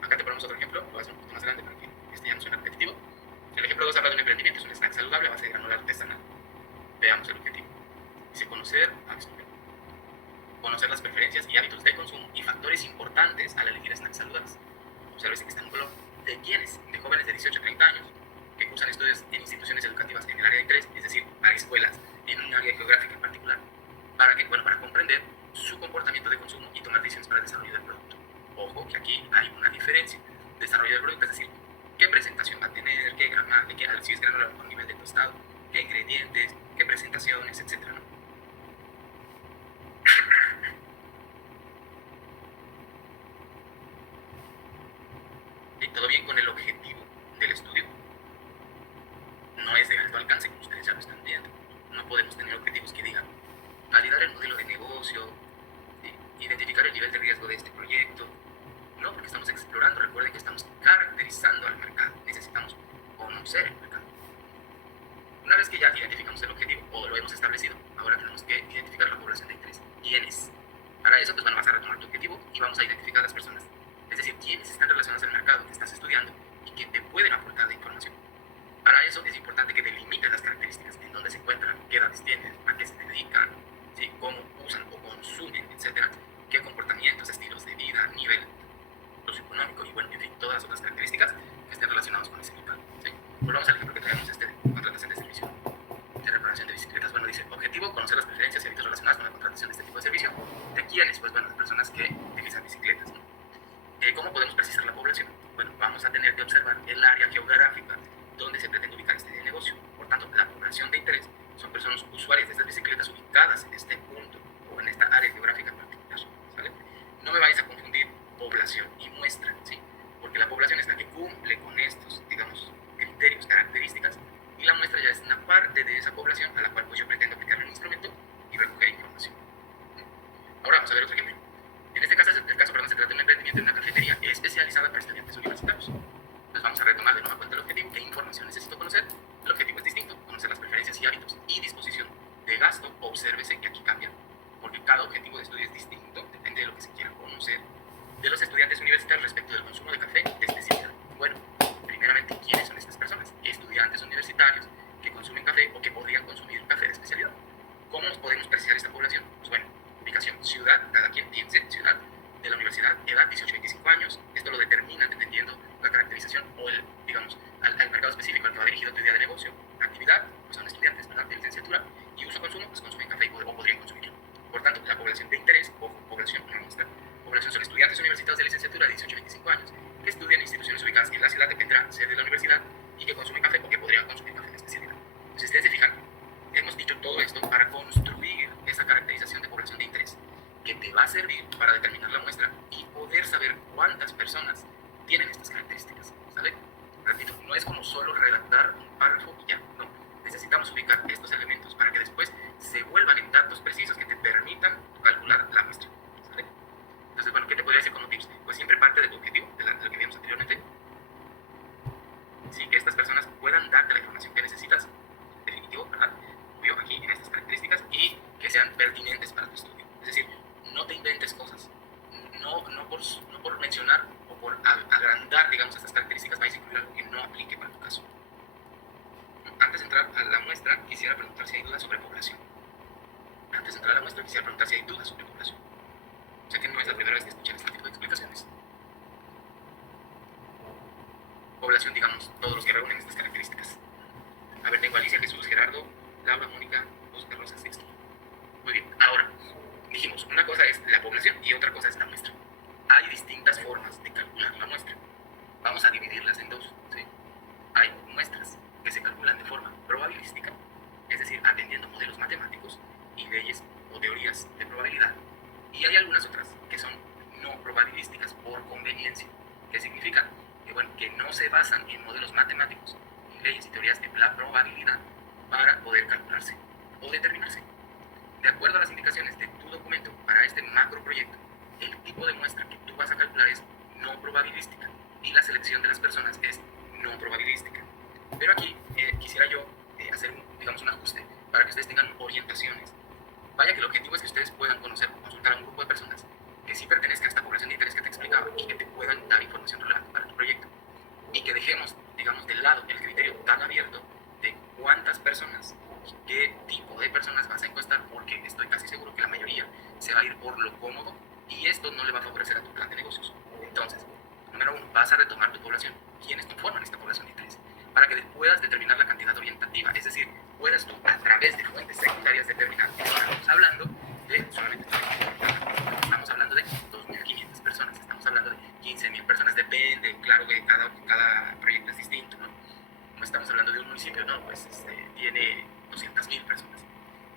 Acá te ponemos otro ejemplo, lo voy a hacer un poquito más grande para que este ya no suene repetitivo. El ejemplo 2 habla de un emprendimiento, es un snack saludable a base de granola artesanal. Veamos el objetivo. Dice conocer las preferencias y hábitos de consumo y factores importantes al elegir snacks saludables. Observe que está en un color. ¿De quiénes? De jóvenes de 18 a 30 años que cursan estudios en instituciones educativas en el área de interés, es decir, a escuelas en un área geográfica en particular. ¿Para qué? Bueno, para comprender su comportamiento de consumo y tomar decisiones para el desarrollo del producto. Ojo que aquí hay una diferencia. Desarrollo del producto, es decir, qué presentación va a tener, qué gramaje, si es granola con nivel de tostado, qué ingredientes, qué presentaciones, etc., ¿no? ¿Y todo bien con el objetivo del estudio? No es de alto alcance, como ustedes ya lo están viendo. No podemos tener objetivos que digan validar el modelo de negocio, identificar el nivel de riesgo de este proyecto. No, porque estamos explorando. Recuerden que estamos caracterizando al mercado. Necesitamos conocer el mercado. Una vez que ya identificamos el objetivo o lo hemos establecido, ahora tenemos que identificar la población de interés. ¿Quiénes? Para eso, pues bueno, vas a retomar tu objetivo y vamos a identificar a las personas. Es decir, quiénes están relacionados al mercado que estás estudiando y que te pueden aportar la información. Para eso es importante que delimites las características, en dónde se encuentran, qué edades tienen, a qué se dedican, ¿sí?, cómo usan o consumen, etc., qué comportamientos, estilos de obsérvese que aquí cambia, porque cada objetivo de estudio es distinto, depende de lo que se quiera conocer de los estudiantes universitarios respecto del consumo de café de especialidad. Bueno, primeramente, ¿quiénes son estas personas? Estudiantes universitarios que consumen café o que podrían consumir café de especialidad. ¿Cómo nos podemos precisar esta población? Pues bueno, ubicación, ciudad, cada quien piense, ciudad de la universidad, edad 18 a 25 años. Esto lo determina dependiendo la caracterización o el, digamos, al mercado específico al que va dirigido tu idea de negocio. Actividad, pues son estudiantes, ¿verdad?, de licenciatura, y uso consumo, pues consumen café o podrían consumirlo. Por tanto, la población de interés, o población, no nuestra población son estudiantes universitarios de licenciatura de 18 a 25 años que estudian en instituciones ubicadas en la ciudad, dependerá ser de la universidad, y que consumen café o que podrían consumir café de especialidad. Si ustedes se fijan, hemos dicho todo esto para construir esa caracterización de población de interés que te va a servir para determinar la muestra y poder saber cuántas personas tienen estas características, ¿sale? Repito, no es como solo redactar un párrafo y ya, no. Necesitamos ubicar estos elementos para que después se vuelvan en datos precisos que te permitan calcular la muestra, ¿sale? Entonces, bueno, ¿qué te podría decir como tips? Pues siempre parte de tu objetivo, de lo que vimos anteriormente. Sí, que estas personas puedan darte la información que necesitas, definitivo, ¿verdad? Obvio, aquí en estas características, y que sean pertinentes para tu estudio. Es decir, no te inventes cosas. No por mencionar o por agrandar, digamos, estas características, vais a incluir algo que no aplique para tu caso. Antes de entrar a la muestra, quisiera preguntar si hay dudas sobre población. Sé que no es la primera vez que escuchan este tipo de explicaciones. Población, digamos, todos los que reúnen estas características. A ver, tengo a Alicia, Jesús, Gerardo, Laura, Mónica, Oscar, Rosa, Sexto. Muy bien, ahora, dijimos, una cosa es la población y otra cosa es la muestra. Hay distintas formas de calcular la muestra. Vamos a dividirlas en dos, ¿sí? Hay muestras que se calculan de forma probabilística, es decir, atendiendo modelos matemáticos y leyes o teorías de probabilidad. Y hay algunas otras que son no probabilísticas por conveniencia. ¿Qué significa? Que, bueno, que no se basan en modelos matemáticos y leyes y teorías de la probabilidad para poder calcularse o determinarse. De acuerdo a las indicaciones de tu documento para este macro proyecto, el tipo de muestra que tú vas a calcular es no probabilística y la selección de las personas es no probabilística. Pero aquí quisiera yo hacer digamos, un ajuste para que ustedes tengan orientaciones. Vaya que el objetivo es que ustedes puedan conocer o consultar a un grupo de personas que sí pertenezcan a esta población de interés que te explicaba y que te puedan dar información relevante para tu proyecto. Y que dejemos, digamos, de lado el criterio tan abierto de cuántas personas y qué tipo de personas vas a encuestar, porque estoy casi seguro que la mayoría se va a ir por lo cómodo y esto no le va a favorecer a tu plan de negocios. Entonces, número uno, vas a retomar tu población. ¿Quiénes conforman esta población de interés? Para que puedas determinar la cantidad orientativa, es decir, puedas tú a través de fuentes secundarias determinar que estamos hablando de solamente estamos hablando de 2.500 personas, estamos hablando de 15.000 personas, depende, claro que cada proyecto es distinto, ¿no? No estamos hablando de un municipio, no, pues tiene 200.000 personas.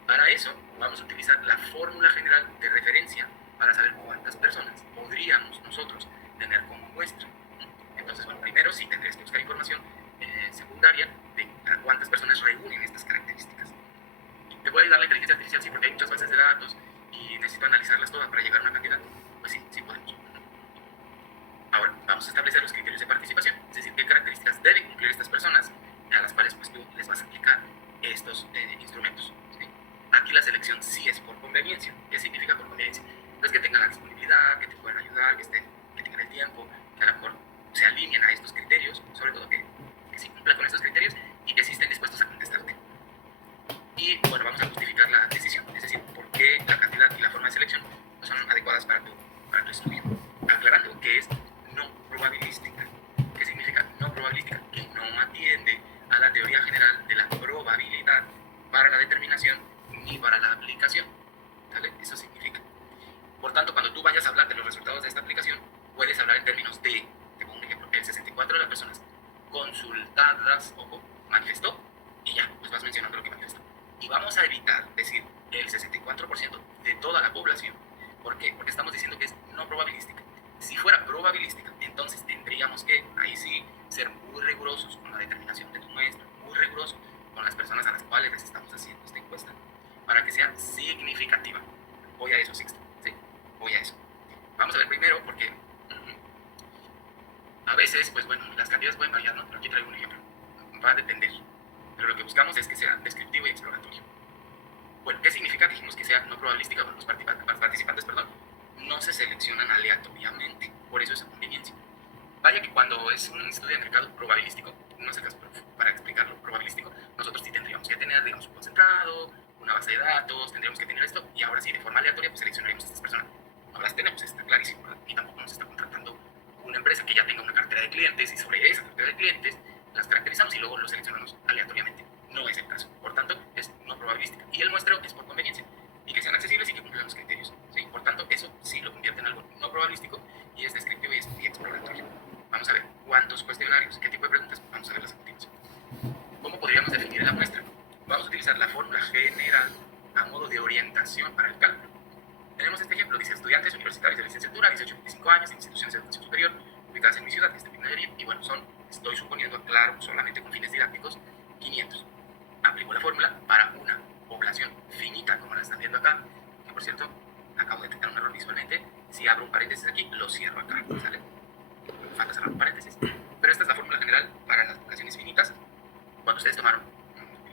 Para eso vamos a utilizar la fórmula general de referencia para saber cuántas personas podríamos nosotros tener como muestra. Entonces, bueno, primero sí tendrías que buscar información secundaria de cuántas personas reúnen estas características. ¿Te puede ayudar la inteligencia artificial? Sí, porque hay muchas bases de datos y necesito analizarlas todas para llegar a una cantidad. Pues sí, sí podemos. Ahora, vamos a establecer los criterios de participación, es decir, qué características deben cumplir estas personas a las cuales pues, tú les vas a aplicar estos instrumentos. ¿Sí? Aquí la selección sí es por conveniencia. ¿Qué significa por conveniencia? Pues que tengan la disponibilidad, que te puedan ayudar, que tengan el tiempo, que a lo mejor se alineen a estos criterios, sobre todo que sí cumplan con estos criterios y que sí estén dispuestos a contestarte. Y bueno, vamos a justificar la decisión, es decir, por qué la cantidad y la forma de selección no son adecuadas para tu estudio. Aclarando que es no probabilística. ¿Qué significa no probabilística? Que no atiende a la teoría general de la probabilidad para la determinación ni para la aplicación. ¿Vale? Eso significa. Por tanto, cuando tú vayas a hablar de los resultados de esta aplicación, puedes hablar en términos de, te pongo un ejemplo, el 64 de las personas consultadas, ojo, manifestó, y ya, pues vas mencionando lo que manifestó. Y vamos a evitar decir el 64% de toda la población. ¿Por qué? Porque estamos diciendo que es no probabilística. Si fuera probabilística, entonces tendríamos que, ahí sí, ser muy rigurosos con la determinación de tu muestra, muy rigurosos con las personas a las cuales les estamos haciendo esta encuesta, para que sea significativa. Voy a eso, Sixto, ¿sí? Voy a eso. Vamos a ver primero, porque a veces, pues bueno, las cantidades pueden variar, ¿no? Pero aquí traigo un ejemplo. Va a depender. Pero lo que buscamos es que sea descriptivo y exploratorio. Bueno, ¿qué significa? Dijimos que sea no probabilística, los participantes, no se seleccionan aleatoriamente, por eso es conveniencia. Vaya que cuando es un estudio de mercado probabilístico, no sé, para explicarlo probabilístico, nosotros sí tendríamos que tener, digamos, un concentrado, una base de datos, tendríamos que tener esto, y ahora sí, de forma aleatoria, pues seleccionaríamos a estas personas. No las tenemos, está clarísimo, ¿verdad? Y tampoco nos está contratando una empresa que ya tenga una cartera de clientes, y sobre esa cartera de clientes las caracterizamos y luego los seleccionamos aleatoriamente. No es el caso, por tanto, es no probabilística. Y el muestreo es por conveniencia, y que sean accesibles y que cumplan los criterios, ¿sí? Por tanto, eso sí lo convierte en algo no probabilístico, y es descriptivo y exploratorio. Vamos a ver cuántos cuestionarios, qué tipo de preguntas, vamos a verlas a continuación. ¿Cómo podríamos definir la muestra? Vamos a utilizar la fórmula general a modo de orientación para el cálculo. Tenemos este ejemplo, dice estudiantes universitarios de licenciatura, 18-25 años, instituciones de educación superior, ubicadas en mi ciudad, que es Nayarit, y bueno, estoy suponiendo, claro, solamente con fines didácticos, 500. Aplico la fórmula para una población finita, como la están viendo acá, que por cierto, acabo de detectar un error visualmente, si abro un paréntesis aquí, lo cierro acá, ¿sale? Falta cerrar un paréntesis, pero esta es la fórmula general para las poblaciones finitas. Cuando ustedes tomaron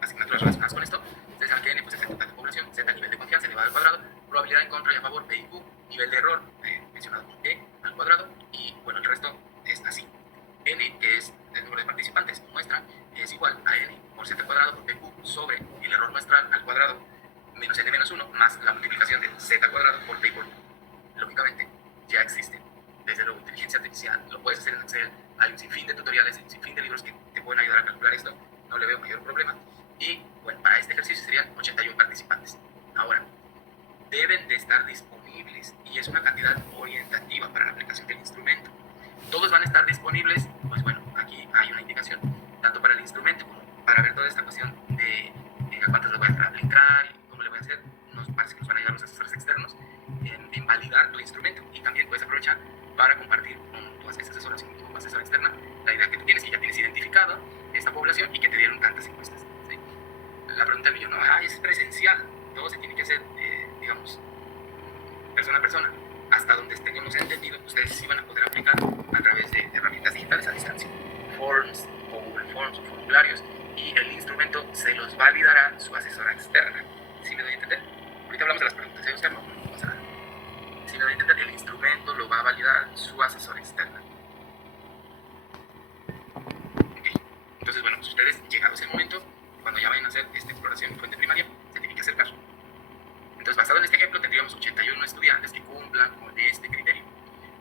asignaturas relacionadas con esto, ustedes saben que n pues es el total de población, z nivel de confianza elevado al cuadrado, probabilidad en contra y a favor, p y q, nivel de error mencionado como e al cuadrado, y bueno, el resto es así. N, que es el número de participantes, muestra, es igual a n por z cuadrado por pq sobre el error muestral al cuadrado menos n menos 1 más la multiplicación de z cuadrado por p por q. Lógicamente, ya existe. Desde luego, inteligencia artificial, lo puedes hacer en Excel, hay un sinfín de tutoriales, un sinfín de libros que te pueden ayudar a calcular esto, no le veo mayor problema. Y bueno, para este ejercicio serían 81 participantes. Ahora, deben de estar disponibles y es una cantidad orientativa para la aplicación del instrumento. Todos van a estar disponibles, pues bueno, aquí hay una indicación, tanto para el instrumento como para ver toda esta cuestión de a cuántas lo voy a aplicar y cómo le voy a hacer. Nos parece que nos van a ayudar los asesores externos en validar tu instrumento, y también puedes aprovechar para compartir con tu asesora, con tu asesora externa, la idea que tú tienes, que ya tienes identificada esta población y que te dieron tantas encuestas, ¿sí? La pregunta del millón, ¿no? Es presencial, todo se tiene que hacer, digamos, persona a persona. Hasta donde tengamos entendido, ustedes sí van a poder aplicar a través de herramientas digitales a distancia, forms o Google Forms o formularios, y el instrumento se los validará su asesora externa. ¿Sí me doy a entender? Ahorita hablamos de las preguntas, Oscar, no pasa nada. Si me doy a entender, el instrumento lo va a validar su asesor externa. Okay. Entonces, bueno, pues ustedes, llegado ese momento, cuando ya vayan a hacer esta exploración en fuente primaria, se tienen que acercar. Entonces, basado en este ejemplo, tendríamos 81 estudiantes que cumplan con este criterio.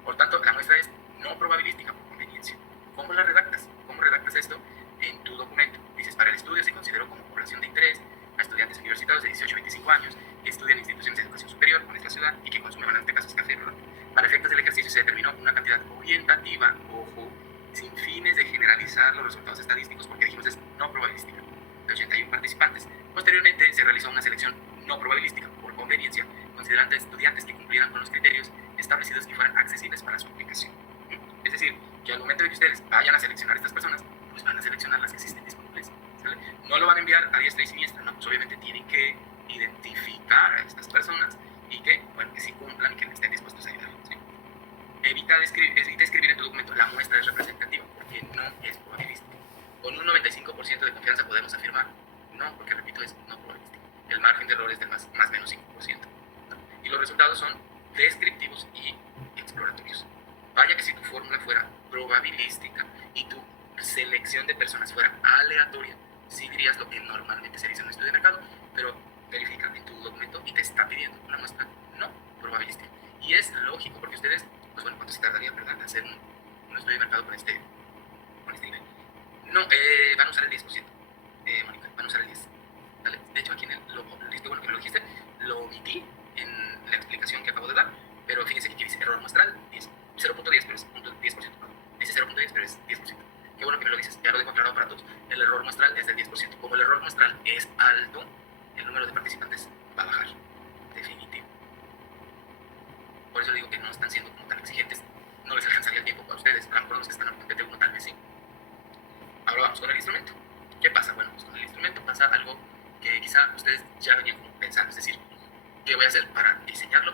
Por tanto, la muestra es no probabilística por conveniencia. ¿Cómo la redactas? ¿Cómo redactas esto en tu documento? Dices, para el estudio se consideró como población de interés a estudiantes universitarios de 18 a 25 años que estudian en instituciones de educación superior con esta ciudad y que consumen, en este caso, es café, ¿verdad? Para efectos del ejercicio se determinó una cantidad orientativa, ojo, sin fines de generalizar los resultados estadísticos, porque dijimos es no probabilística, de 81 participantes. Posteriormente se realizó una selección no probabilística por conveniencia, considerando estudiantes que cumplieran con los criterios establecidos y fueran accesibles para su aplicación. Es decir, que al momento de que ustedes vayan a seleccionar a estas personas, pues van a seleccionar las que existen disponibles, ¿sale? No lo van a enviar a diestra y siniestra, no, pues obviamente tienen que identificar a estas personas y que, bueno, que sí cumplan y que estén dispuestos a ayudar, ¿sí? Evita escribir en tu documento la muestra es representativa, porque no es probabilística. Con un 95% de confianza podemos afirmar no, porque repito, es no probabilística. El margen de error es de más menos 5%, ¿no? Y los resultados son descriptivos y exploratorios. Vaya que si tu fórmula fuera probabilística y tu selección de personas fuera aleatoria, sí dirías lo que normalmente se dice en un estudio de mercado, pero verifica en tu documento y te está pidiendo una muestra no probabilística. Y es lógico, porque ustedes, pues bueno, ¿cuánto se tardaría, verdad, en hacer un estudio de mercado con este nivel? No, van a usar el 10%, Mónica, van a usar el 10%. ¿Vale? De hecho, aquí en listo, bueno que me lo dijiste, lo omití en la explicación que acabo de dar, pero fíjense que aquí dice error muestral 10, 0.10, pero es 10%. Dice 0.10, pero es 10%. Qué bueno que me lo dices, ya lo dejo aclarado para todos. El error muestral es del 10%. Como el error muestral es alto, el número de participantes va a bajar, definitivo. Por eso digo que no están siendo como tan exigentes, no les alcanzaría el tiempo para ustedes, a lo mejor los que están en PT1 tal vez sí. Ahora vamos con el instrumento. ¿Qué pasa? Bueno, pues con el instrumento pasa algo que quizá ustedes ya venían pensando, es decir, ¿qué voy a hacer para diseñarlo?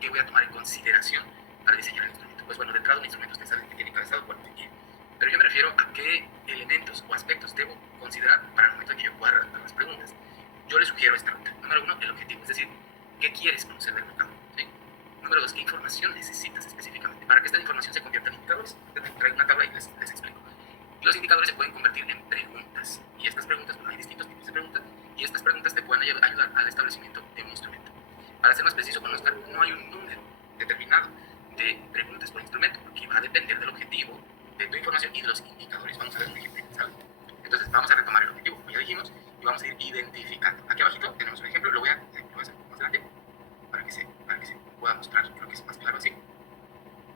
¿Qué voy a tomar en consideración para diseñar el instrumento? Pues bueno, de entrada un instrumento ustedes saben que tiene cabezado, cuerpo y pie, pero yo me refiero a qué elementos o aspectos debo considerar para el momento en que yo pueda redactar las preguntas. Yo les sugiero esta ruta. Número el objetivo, es decir, ¿qué quieres conocer del mercado? ¿Sí? Número 2, ¿qué información necesitas específicamente? Para que esta información se convierta en indicadores. Te traigo una tabla y les explico. Los indicadores se pueden convertir en preguntas. Y estas preguntas, bueno, hay distintos tipos de preguntas, y estas preguntas te pueden ayudar al establecimiento de un instrumento. Para ser más preciso con Oscar, no hay un número determinado de preguntas por instrumento, porque va a depender del objetivo, de tu información y de los indicadores. Vamos a ver un ejemplo, ¿sabes? Entonces vamos a retomar el objetivo, como ya dijimos, y vamos a ir identificando. Aquí abajito tenemos un ejemplo, lo voy a hacer más adelante para que se pueda mostrar, creo que es más claro así.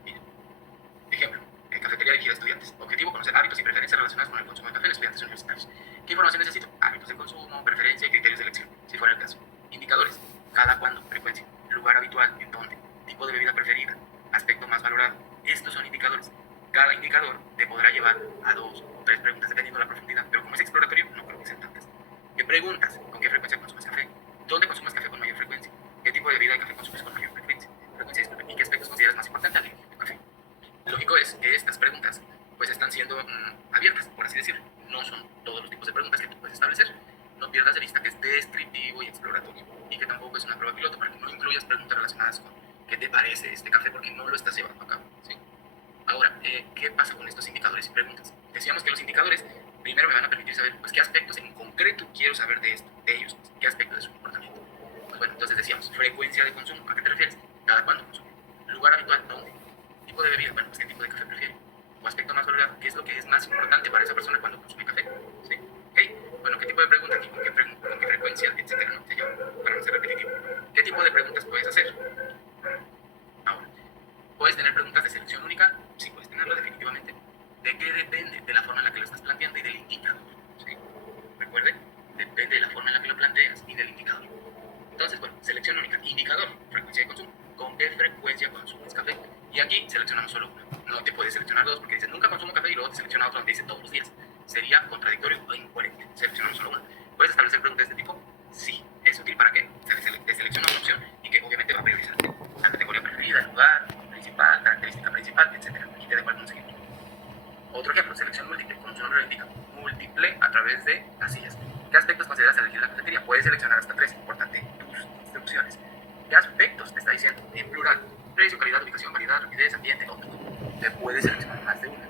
Miren, ejemplo, cafetería dirigida a estudiantes. Objetivo, conocer hábitos y preferencias relacionadas con el consumo de café en estudiantes universitarios. ¿Qué información necesito? Hábitos de consumo, preferencia y criterios de elección, si fuera el caso. Indicadores, cada cuándo, frecuencia, lugar habitual, en dónde, tipo de bebida preferida, aspecto más valorado. Estos son indicadores. Cada indicador te podrá llevar a 2 o 3 preguntas dependiendo de la profundidad, pero como es exploratorio, no creo que sean tantas. ¿Qué preguntas? ¿Con qué frecuencia consumes café? ¿Dónde consumes café con mayor frecuencia? ¿Qué tipo de bebida de café consumes con mayor frecuencia? ¿Y qué aspectos consideras más importantes al elegir tu café? Lógico es que estas preguntas pues están siendo abiertas, por así decirlo. No son todos los tipos de preguntas que tú puedes establecer. No pierdas de vista que es descriptivo y exploratorio, y que tampoco es una prueba piloto, para que no incluyas preguntas relacionadas con qué te parece este café, porque no lo estás llevando a cabo, ¿sí? Ahora, ¿qué pasa con estos indicadores y preguntas? Decíamos que los indicadores primero me van a permitir saber pues, qué aspectos en concreto quiero saber de ellos, qué aspectos de su comportamiento. Pues bueno, entonces decíamos, frecuencia de consumo, ¿a qué te refieres? ¿Cada cuándo consumo? Lugar habitual, ¿dónde? Tipo de bebida, bueno, pues qué tipo de café prefiere. O aspecto más valorado, ¿qué es lo que es más importante para esa persona cuando consume café? ¿Sí? ¿Ok? Bueno, ¿qué tipo de pregunta aquí? ¿Con qué frecuencia? Etcétera, ¿no? Se llama, para no ser repetitivo. ¿Qué tipo de preguntas puedes hacer? Ahora, ¿puedes tener preguntas de selección única? Sí, puedes tenerlo definitivamente. ¿De qué depende? De la forma en la que lo estás planteando y del indicador. ¿Sí? Recuerden, depende de la forma en la que lo planteas y del indicador. Entonces, bueno, selección única, indicador, frecuencia de consumo. ¿Con qué frecuencia consumes café? Y aquí seleccionamos solo una. No te puedes seleccionar dos porque dices nunca consumo café y luego te selecciona otro donde dice todos los días. Sería contradictorio o incoherente. Seleccionamos solo una. ¿Puedes establecer preguntas de este tipo? Sí. ¿Es útil para qué? Te selecciona una opción y que obviamente va a priorizar la categoría preferida, el lugar principal, característica principal, etc. Y te dejo algunos ejemplos. Otro ejemplo, selección múltiple, como su nombre lo indica, múltiple a través de casillas. ¿Qué aspectos consideras elegir la cafetería? Puedes seleccionar hasta 3, importante tus instrucciones. ¿Qué aspectos te está diciendo? En plural, precio, calidad, ubicación, variedad, rapidez, ambiente, todo. Te puedes seleccionar más de una.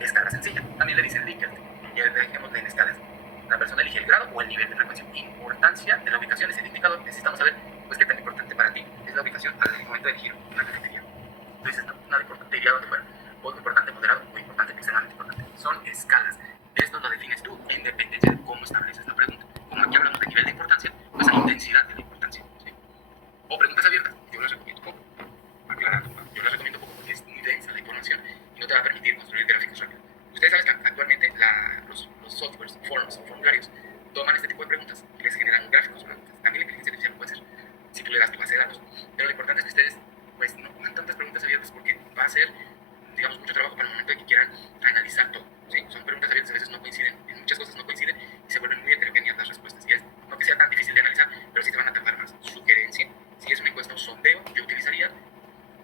Escala sencilla, también le dicen Likert, y dejémosle en escalas. La persona elige el grado o el nivel de frecuencia. Importancia de la ubicación es el indicador. Necesitamos saber, pues, qué tan importante para ti es la ubicación al momento de elegir una cafetería. Entonces, nada importante, iría donde fuera. Poco importante, moderado, muy importante, extremadamente importante. Son escalas. Esto lo defines tú en dependencia de cómo estableces la pregunta. Como aquí hablamos de nivel de importancia, pues hay intensidad de la importancia. ¿Sí? O preguntas abiertas. Yo las recomiendo poco. Aclarando, yo las recomiendo poco porque es muy densa la información y no te va a permitir construir gráficos rápidos. Ustedes saben que actualmente los softwares, forms, formularios, toman este tipo de preguntas y les generan gráficos. También la inteligencia artificial puede hacer si tú le das tu base de datos. Pero lo importante es que ustedes pues no pongan tantas preguntas abiertas porque va a ser, digamos, mucho trabajo para el momento de que quieran analizar todo. ¿Sí? Son preguntas abiertas, a veces no coinciden, en muchas cosas no coinciden y se vuelven muy heterogéneas las respuestas. Y es no que sea tan difícil de analizar, pero sí te van a tardar más. Sugerencia, si es una encuesta o sondeo, yo utilizaría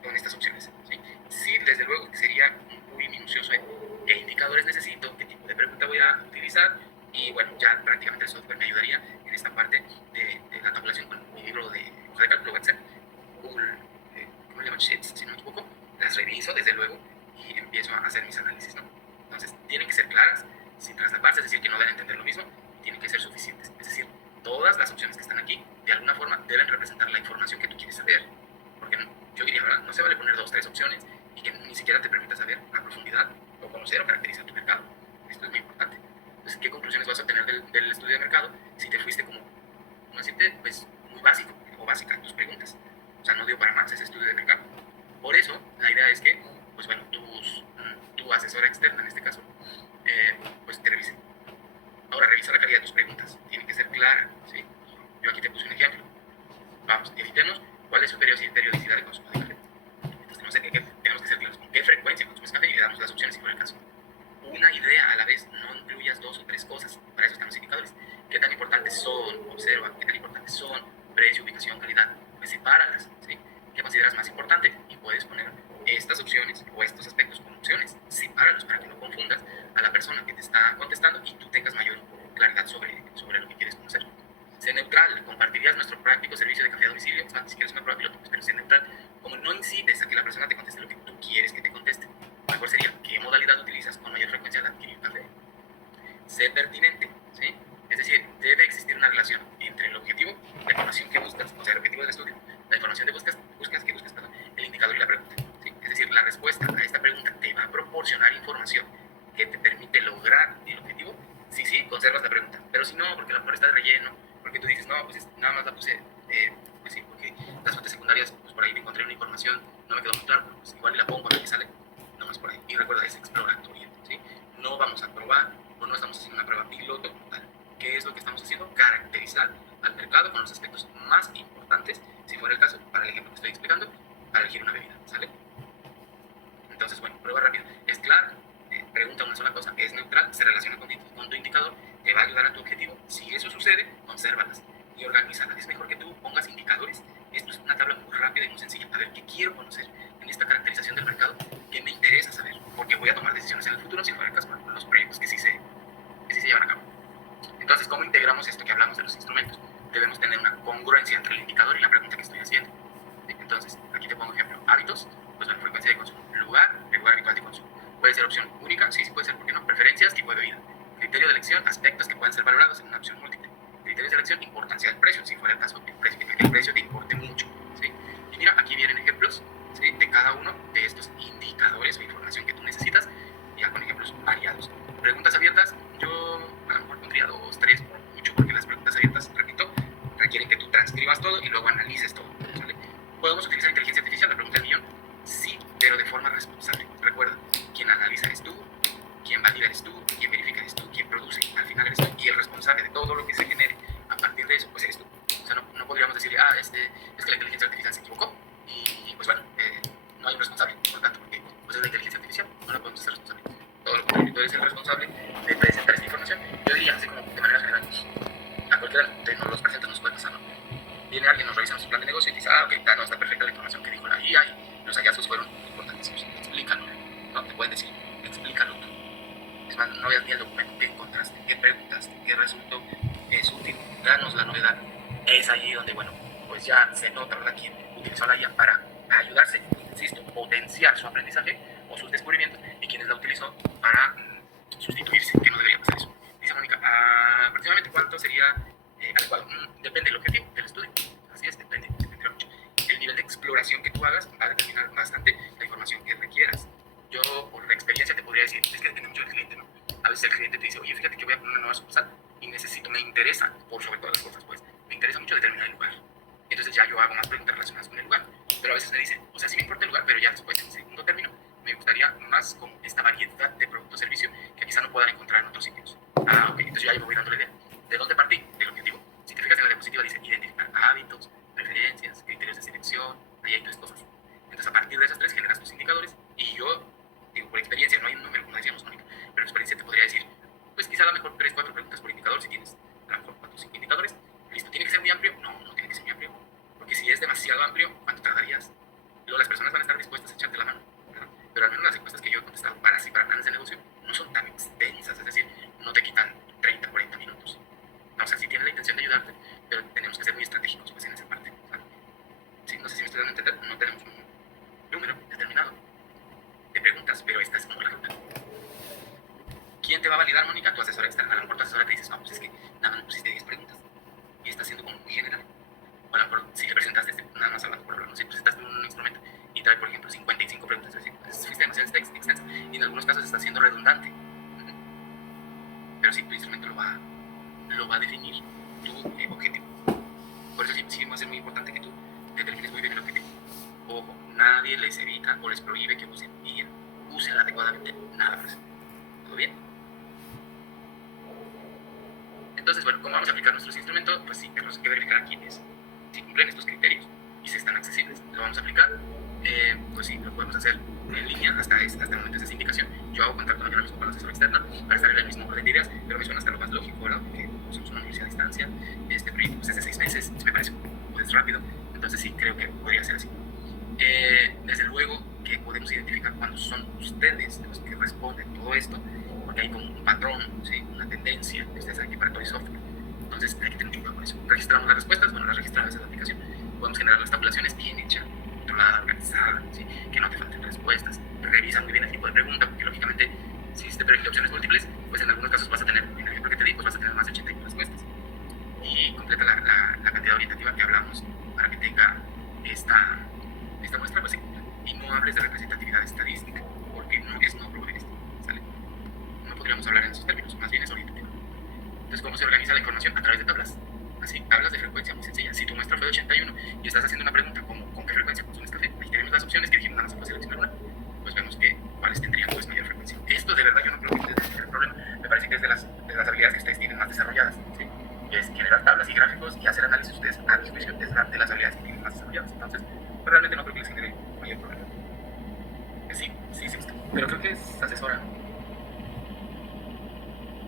con estas opciones. ¿Sí? Sí, desde luego que sería muy minucioso en qué indicadores necesito, qué tipo de pregunta voy a utilizar, y bueno, ya prácticamente el software me ayudaría en esta parte de la tabulación con mi libro de hoja de cálculo, Excel, Google, ¿cómo le llaman? Sheets, si no me equivoco. Las reviso desde luego y empiezo a hacer mis análisis, ¿no? Entonces, tienen que ser claras, sin traslaparse, es decir, que no deben entender lo mismo, tienen que ser suficientes. Es decir, todas las opciones que están aquí, de alguna forma, deben representar la información que tú quieres saber. Porque yo diría, ¿verdad? No se vale poner 2 o 3 opciones y que ni siquiera te permita saber a profundidad o conocer o caracterizar tu mercado. Esto es muy importante. Entonces, ¿qué conclusiones vas a obtener del estudio de mercado si te fuiste como, no decirte, pues, muy básico o básica en tus preguntas? O sea, no dio para más ese estudio de mercado. Por eso, la idea es que, pues bueno, tu asesora externa, en este caso, pues te revise. Ahora, revisa la calidad de tus preguntas. Tiene que ser clara, ¿sí? Yo aquí te puse un ejemplo. Vamos, evitemos cuál es su periodicidad de consumo de café. Entonces, tenemos que ser claros con qué frecuencia consumes café y le damos las opciones si fuera el caso. Una idea a la vez, no incluyas 2 o 3 cosas. Para eso están los indicadores. ¿Qué tan importantes son? Observa, ¿qué tan importantes son? Precio, ubicación, calidad. Pues sepáralas, ¿sí? ¿Qué consideras más importante? Y puedes poner estas opciones o estos aspectos como opciones. Sepáralos para que no confundas a la persona que te está contestando y tú tengas mayor claridad sobre lo que quieres conocer. Sé neutral, compartirías nuestro práctico servicio de café a domicilio. O sea, si quieres una prueba piloto, pues, pero sé neutral. Como no incides a que la persona te conteste lo que tú quieres que te conteste, mejor sería qué modalidad utilizas con mayor frecuencia al adquirir café. Sé pertinente, ¿sí? Es decir, debe existir una relación entre el objetivo, la información que buscas, o sea, el objetivo del estudio, la información que buscas, perdón, el indicador y la pregunta, ¿sí? Es decir, la respuesta a esta pregunta te va a proporcionar información que te permite lograr el objetivo. Sí, conservas la pregunta, pero si no, porque la mejor está de relleno, porque tú dices, no, pues nada más la puse, pues sí, porque las fuentes secundarias, pues por ahí me encontré una información, no me quedó muy claro, pues igual la pongo a ver qué sale, no más por ahí. Y recuerda, es exploratoria, ¿sí? No vamos a probar, o no estamos haciendo una prueba piloto como tal. ¿Qué es lo que estamos haciendo? Caracterizar al mercado con los aspectos más importantes, si fuera el caso, para el ejemplo que estoy explicando, para elegir una bebida, ¿sale? Entonces, bueno, prueba rápida. Es claro, pregunta una sola cosa, es neutral, se relaciona con tu indicador, te va a ayudar a tu objetivo. Si eso sucede, consérvalas y organízalas. Es mejor que tú pongas indicadores. Esto es una tabla muy rápida y muy sencilla. A ver, ¿qué quiero conocer en esta caracterización del mercado? ¿Qué me interesa saber? Porque voy a tomar decisiones en el futuro, si fuera el caso, con los proyectos que sí se llevan a cabo. Entonces, ¿cómo integramos esto que hablamos de los instrumentos? Debemos tener una congruencia entre el indicador y la pregunta que estoy haciendo. Entonces, aquí te pongo ejemplo. Hábitos, pues la frecuencia de consumo. Lugar, el lugar habitual de consumo. Puede ser opción única, sí puede ser, ¿por qué no? Preferencias, tipo de bebida. Criterio de elección, aspectos que pueden ser valorados en una opción múltiple. Criterios de elección, importancia del precio, si fuera el caso, que el precio te importe mucho, ¿sí? Y mira, aquí vienen ejemplos, ¿sí?, de cada uno de estos indicadores o información que tú necesitas, ya con ejemplos variados. Preguntas abiertas, yo a lo mejor pondría 2, 3, por mucho, porque las preguntas abiertas, repito, requieren que tú transcribas todo y luego analices todo, ¿vale? ¿Podemos utilizar inteligencia artificial? La pregunta del millón. Sí, pero de forma responsable. Recuerda, quien analiza eres tú, quien valida eres tú, quien verifica eres tú, quien produce al final eres tú, y el responsable de todo lo que se genere a partir de eso, pues eres tú. O sea, no podríamos decirle, es que la inteligencia artificial se equivocó, y pues bueno, no hay un responsable, por lo tanto, porque pues es la inteligencia artificial, no la podemos hacer responsable. Todo lo contrario, tú eres el responsable de presentar esta información. Yo diría, así como de manera general, pues, a cualquiera de los presentes nos puede pasar, ¿no? Viene alguien, nos revisa nuestro plan de negocio y dice, ok, no, está perfecta la información que dijo la IA y los hallazgos fueron importantísimos. Explícalo. No, te pueden decir, explícalo tú. Es más, no veas ni el documento, qué encontraste, qué preguntaste, qué resultó, es útil, danos la novedad. Es allí donde, bueno, pues ya se nota, ¿verdad?, quién utilizó la IA para ayudarse, insisto, potenciar su aprendizaje o sus descubrimientos, y quienes la utilizó para sustituirse, que no debería pasar eso. Dice Mónica, aproximadamente cuánto sería adecuado. Depende del objetivo del estudio. Así es, depende mucho. El nivel de exploración que tú hagas va a determinar bastante la información que requieras. Yo, por experiencia, te podría decir, es que depende mucho del cliente, ¿no? A veces el cliente te dice, oye, fíjate que voy a poner una nueva sucursal y me interesa, por sobre todas las cosas, pues, me interesa mucho determinar el lugar. Entonces ya yo hago más preguntas relacionadas con el lugar. Pero a veces me dicen, o sea, sí me importa el lugar, pero ya después, en segundo término, me gustaría más con esta variedad de producto o servicio que quizá no puedan encontrar en otros sitios. Ok, entonces ya yo me voy dando la idea. ¿De dónde partí? Del objetivo. Si te fijas en la diapositiva dice identificar hábitos, preferencias, criterios de selección, ahí hay 3 cosas. Entonces a partir de esas 3 generas tus indicadores y yo, digo, por experiencia, no hay un número como decíamos, Mónica, pero por experiencia te podría decir, pues quizá a lo mejor 3, 4 preguntas por indicador si tienes a lo mejor 4 o 5 indicadores. Listo, ¿tiene que ser muy amplio? No, no tiene que ser muy amplio. Porque si es demasiado amplio, ¿cuánto tardarías? Luego las personas van a estar dispuestas a echarte la mano, ¿verdad? Pero al menos las encuestas que yo he contestado para planes de negocio no son tan extensas, es decir, no te quitan 30, 40 minutos. No, o sea, sí tienen la intención de ayudarte, pero tenemos que ser muy estratégicos, pues, en esa parte, ¿vale? Sí, no sé si me estoy dando a entender, no tenemos un número determinado de preguntas, pero esta es como la ruta. ¿Quién te va a validar, Mónica? Tu asesora externa. A lo mejor tu asesora te dice, no, pues es que nada más pusiste 10 preguntas y está siendo como muy general. O a lo mejor si le presentaste, nada más hablando por hablar, no sé, presentaste un instrumento y trae, por ejemplo, 55 preguntas, es decir, fuiste demasiado extensa, y en algunos casos está siendo redundante. Pero sí, tu instrumento lo va a definir tu objetivo. Por eso sí va a ser muy importante que tú determines muy bien el objetivo. Ojo, nadie les evita o les prohíbe que usen IA. Úsenla adecuadamente, nada más. ¿Todo bien? Entonces, bueno, ¿cómo vamos a aplicar nuestros instrumentos? Pues sí, tenemos que verificar quiénes, si cumplen estos criterios y si están accesibles. Lo vamos a aplicar, pues sí, lo podemos hacer en línea hasta el momento de esa indicación. Yo hago contacto mañana mismo con la asesora externa para estar en el mismo orden de ideas, pero me suena hasta lo más lógico, ¿verdad? Porque somos una universidad a distancia, este proyecto pues, es de 6 meses, me parece pues rápido, entonces sí, creo que podría ser así. Desde luego que podemos identificar cuando son ustedes los que responden todo esto, porque hay como un patrón, ¿sí?, una tendencia, ustedes saben que para todo hay software, entonces hay que tener mucho cuidado con registramos las respuestas, bueno, las registra a veces la aplicación, podemos generar las tabulaciones bien hechas, controlada, organizada, ¿sí? Que no te falten respuestas, revisa muy bien el tipo de pregunta, porque lógicamente si te permite opciones múltiples, pues en algunos casos vas a tener, en el ejemplo que te di, pues vas a tener más de 81 respuestas. Y completa la cantidad orientativa que hablamos para que tenga esta muestra, pues se cumpla. Y no hables de representatividad estadística, porque no es no probabilística, ¿sale? No podríamos hablar en esos términos, más bien es orientativa. Entonces, ¿cómo se organiza la información? A través de tablas. Así, tablas de frecuencia muy sencillas. Si tu muestra fue de 81 y estás haciendo una pregunta como ¿con qué frecuencia consumes café? Ahí tenemos las opciones que dijimos, nada más se puede seleccionar una. Pues vemos que cuáles tendrían pues mayor frecuencia. Esto de verdad yo no creo que sea el problema. Me parece que es de las habilidades que ustedes tienen más desarrolladas, ¿sí? Es generar tablas y gráficos y hacer análisis. Ustedes, a mi juicio, es de las habilidades que tienen más desarrolladas. Entonces, pues realmente no creo que les genere mayor problema. Sí, pero creo que es asesora.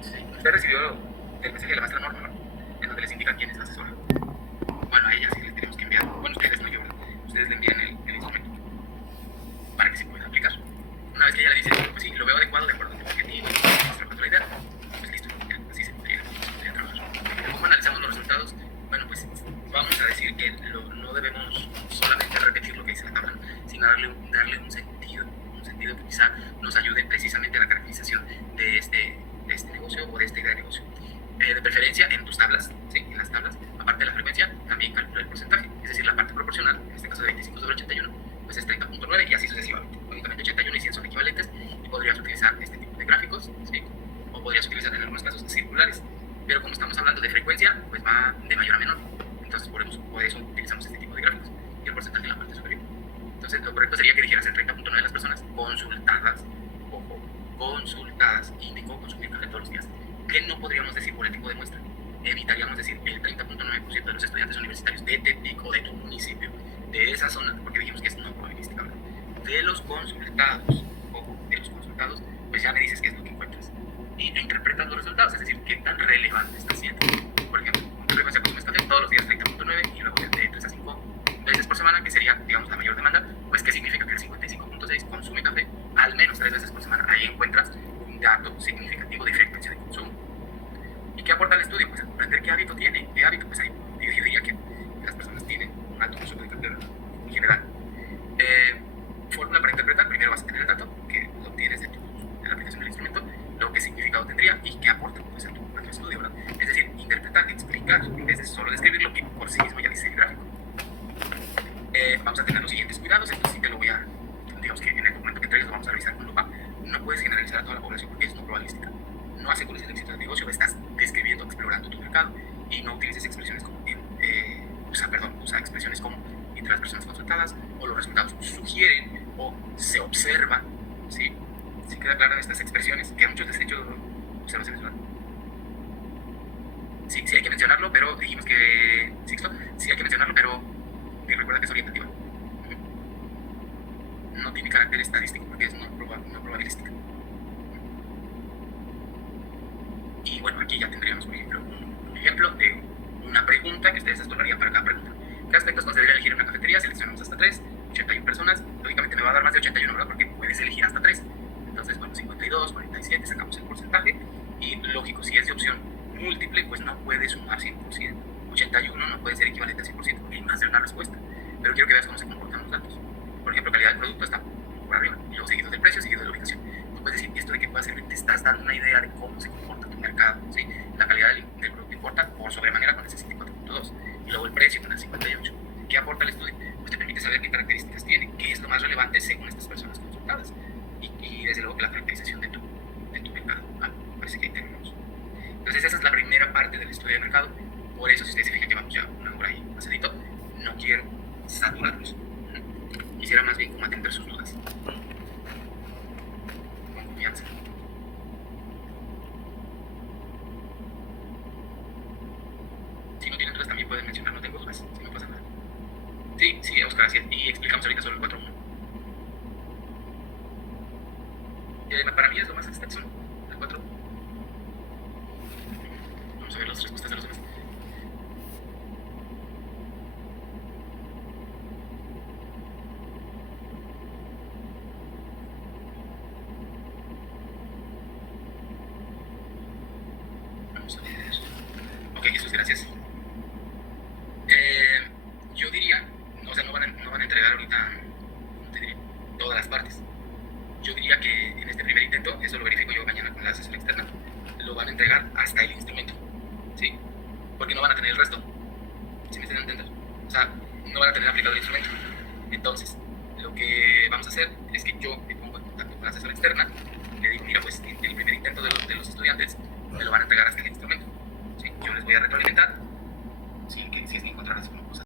Sí, usted recibió el mensaje de la maestra Norma, ¿no? En donde les indica quién es la asesora. Bueno, a ella sí les tenemos que enviar. Bueno, ustedes no yo, ¿verdad? Ustedes le envían el instrumento para que se pueda aplicar. Una vez que ella le dice, pues sí, lo veo adecuado de acuerdo con el objetivo y con la idea, pues listo, ya, así se podría trabajar. ¿Cómo analizamos los resultados? Bueno, pues vamos a decir que no debemos solamente repetir lo que dice la tabla, sino darle un sentido que quizá nos ayude precisamente a la caracterización de este negocio o de esta idea de negocio. De preferencia en tus tablas, ¿sí? En las tablas, aparte de la frecuencia, también calcula el porcentaje, es decir, la parte proporcional, en este caso de 25 sobre 81, pues es 30.9 y así sucesivamente. Lógicamente 81 y 100 son equivalentes y podrías utilizar este tipo de gráficos, ¿sí? O podrías utilizar en algunos casos circulares, pero como estamos hablando de frecuencia, pues va de mayor a menor, entonces por eso utilizamos este tipo de gráficos y el porcentaje en la parte superior. Entonces lo correcto sería que dijeras el 30.9 de las personas consultadas, ojo, consultadas, indicó consumir café todos los días. ¿Qué no podríamos decir por el tipo de muestra? Evitaríamos decir el 30.9% de los estudiantes universitarios de Tepic o de tu municipio, de esa zona, porque dijimos que es no probabilística, ¿verdad? De los consultados, ojo, de los consultados, pues ya me dices qué es lo que encuentras. Y interpretas los resultados, es decir, qué tan relevante está siendo. Por ejemplo, con qué frecuencia consumes café todos los días 30.9 y luego de 3 a 5 veces por semana, que sería, digamos, la mayor demanda, pues qué significa que el 55.6 consume café al menos 3 veces por semana. Ahí encuentras un dato significativo de frecuencia de consumo. ¿Y qué aporta el estudio? Pues a comprender qué hábito tiene. ¿Qué hábito? Pues ahí yo diría que las personas tienen un alto consumo de café en general. Fórmula para interpretar: primero vas a tener el dato que lo obtienes de la aplicación del instrumento, luego qué significado tendría y qué aporta pues, a tu estudio, ¿verdad? Es decir, interpretar, explicar, en vez de solo describir lo que por sí mismo ya dice el gráfico. Vamos a tener los siguientes cuidados. Esto sí te lo voy a, digamos que en el documento que traigas lo vamos a revisar con lupa. No puedes generalizar a toda la población porque es no probabilística. No asegures el éxito del negocio, estás describiendo, explorando tu mercado y no utilices expresiones como usa expresiones como entre las personas consultadas o los resultados sugieren o se observa, ¿sí? ¿Sí queda claro estas expresiones que a muchos les he hecho observaciones, ¿verdad? Sí, sí hay que mencionarlo, pero dijimos que Sixto, sí hay que mencionarlo, pero recuerda que es orientativa. No tiene carácter estadístico porque es no probabilística. Y bueno, aquí ya tendríamos, por ejemplo, un ejemplo de una pregunta que ustedes explorarían para cada pregunta. ¿Qué aspectos consideraría elegir en una cafetería? Seleccionamos hasta 3, 81 personas. Lógicamente me va a dar más de 81, ¿verdad? Porque puedes elegir hasta 3. Entonces, bueno, 52, 47, sacamos el porcentaje. Y lógico, si es de opción múltiple, pues no puede sumar 100%. 81 no puede ser equivalente a 100% porque hay más de una respuesta. Pero quiero que veas cómo se comportan los datos. Por ejemplo, calidad del producto está por arriba, y luego seguido del precio, seguido de la ubicación. Tú puedes decir, ¿esto de qué puede servir? Te estás dando una idea de cómo se comporta tu mercado, ¿sí? La calidad del producto importa por sobremanera con el 64.2 y luego el precio con el 58. ¿Qué aporta el estudio? Pues te permite saber qué características tiene, qué es lo más relevante según estas personas consultadas y desde luego que la caracterización de tu mercado. Parece que ahí tenemos. Entonces esa es la primera parte del estudio de mercado. Por eso, si ustedes se fijan que vamos ya una hora ahí pasadito, no quiero saturarlos. Quisiera más bien como atender sus dudas con confianza. Si no tienen dudas también pueden mencionar, no tengo dudas, si no pasa nada. Sí, Oscar, así es. Y explicamos ahorita solo el 4.1. Para mí es lo más extenso, el 4. Vamos a ver las respuestas de los demás. Vamos a ver. Ok, Jesús, gracias. el resto. ¿Sí me entienden entender? O sea, no van a tener aplicado el instrumento. Entonces, lo que vamos a hacer es que yo me pongo en contacto con la asesora externa, le digo, mira, pues el primer intento de los estudiantes me lo van a entregar hasta el instrumento. ¿Sí? Yo les voy a retroalimentar si es que encontraran cosas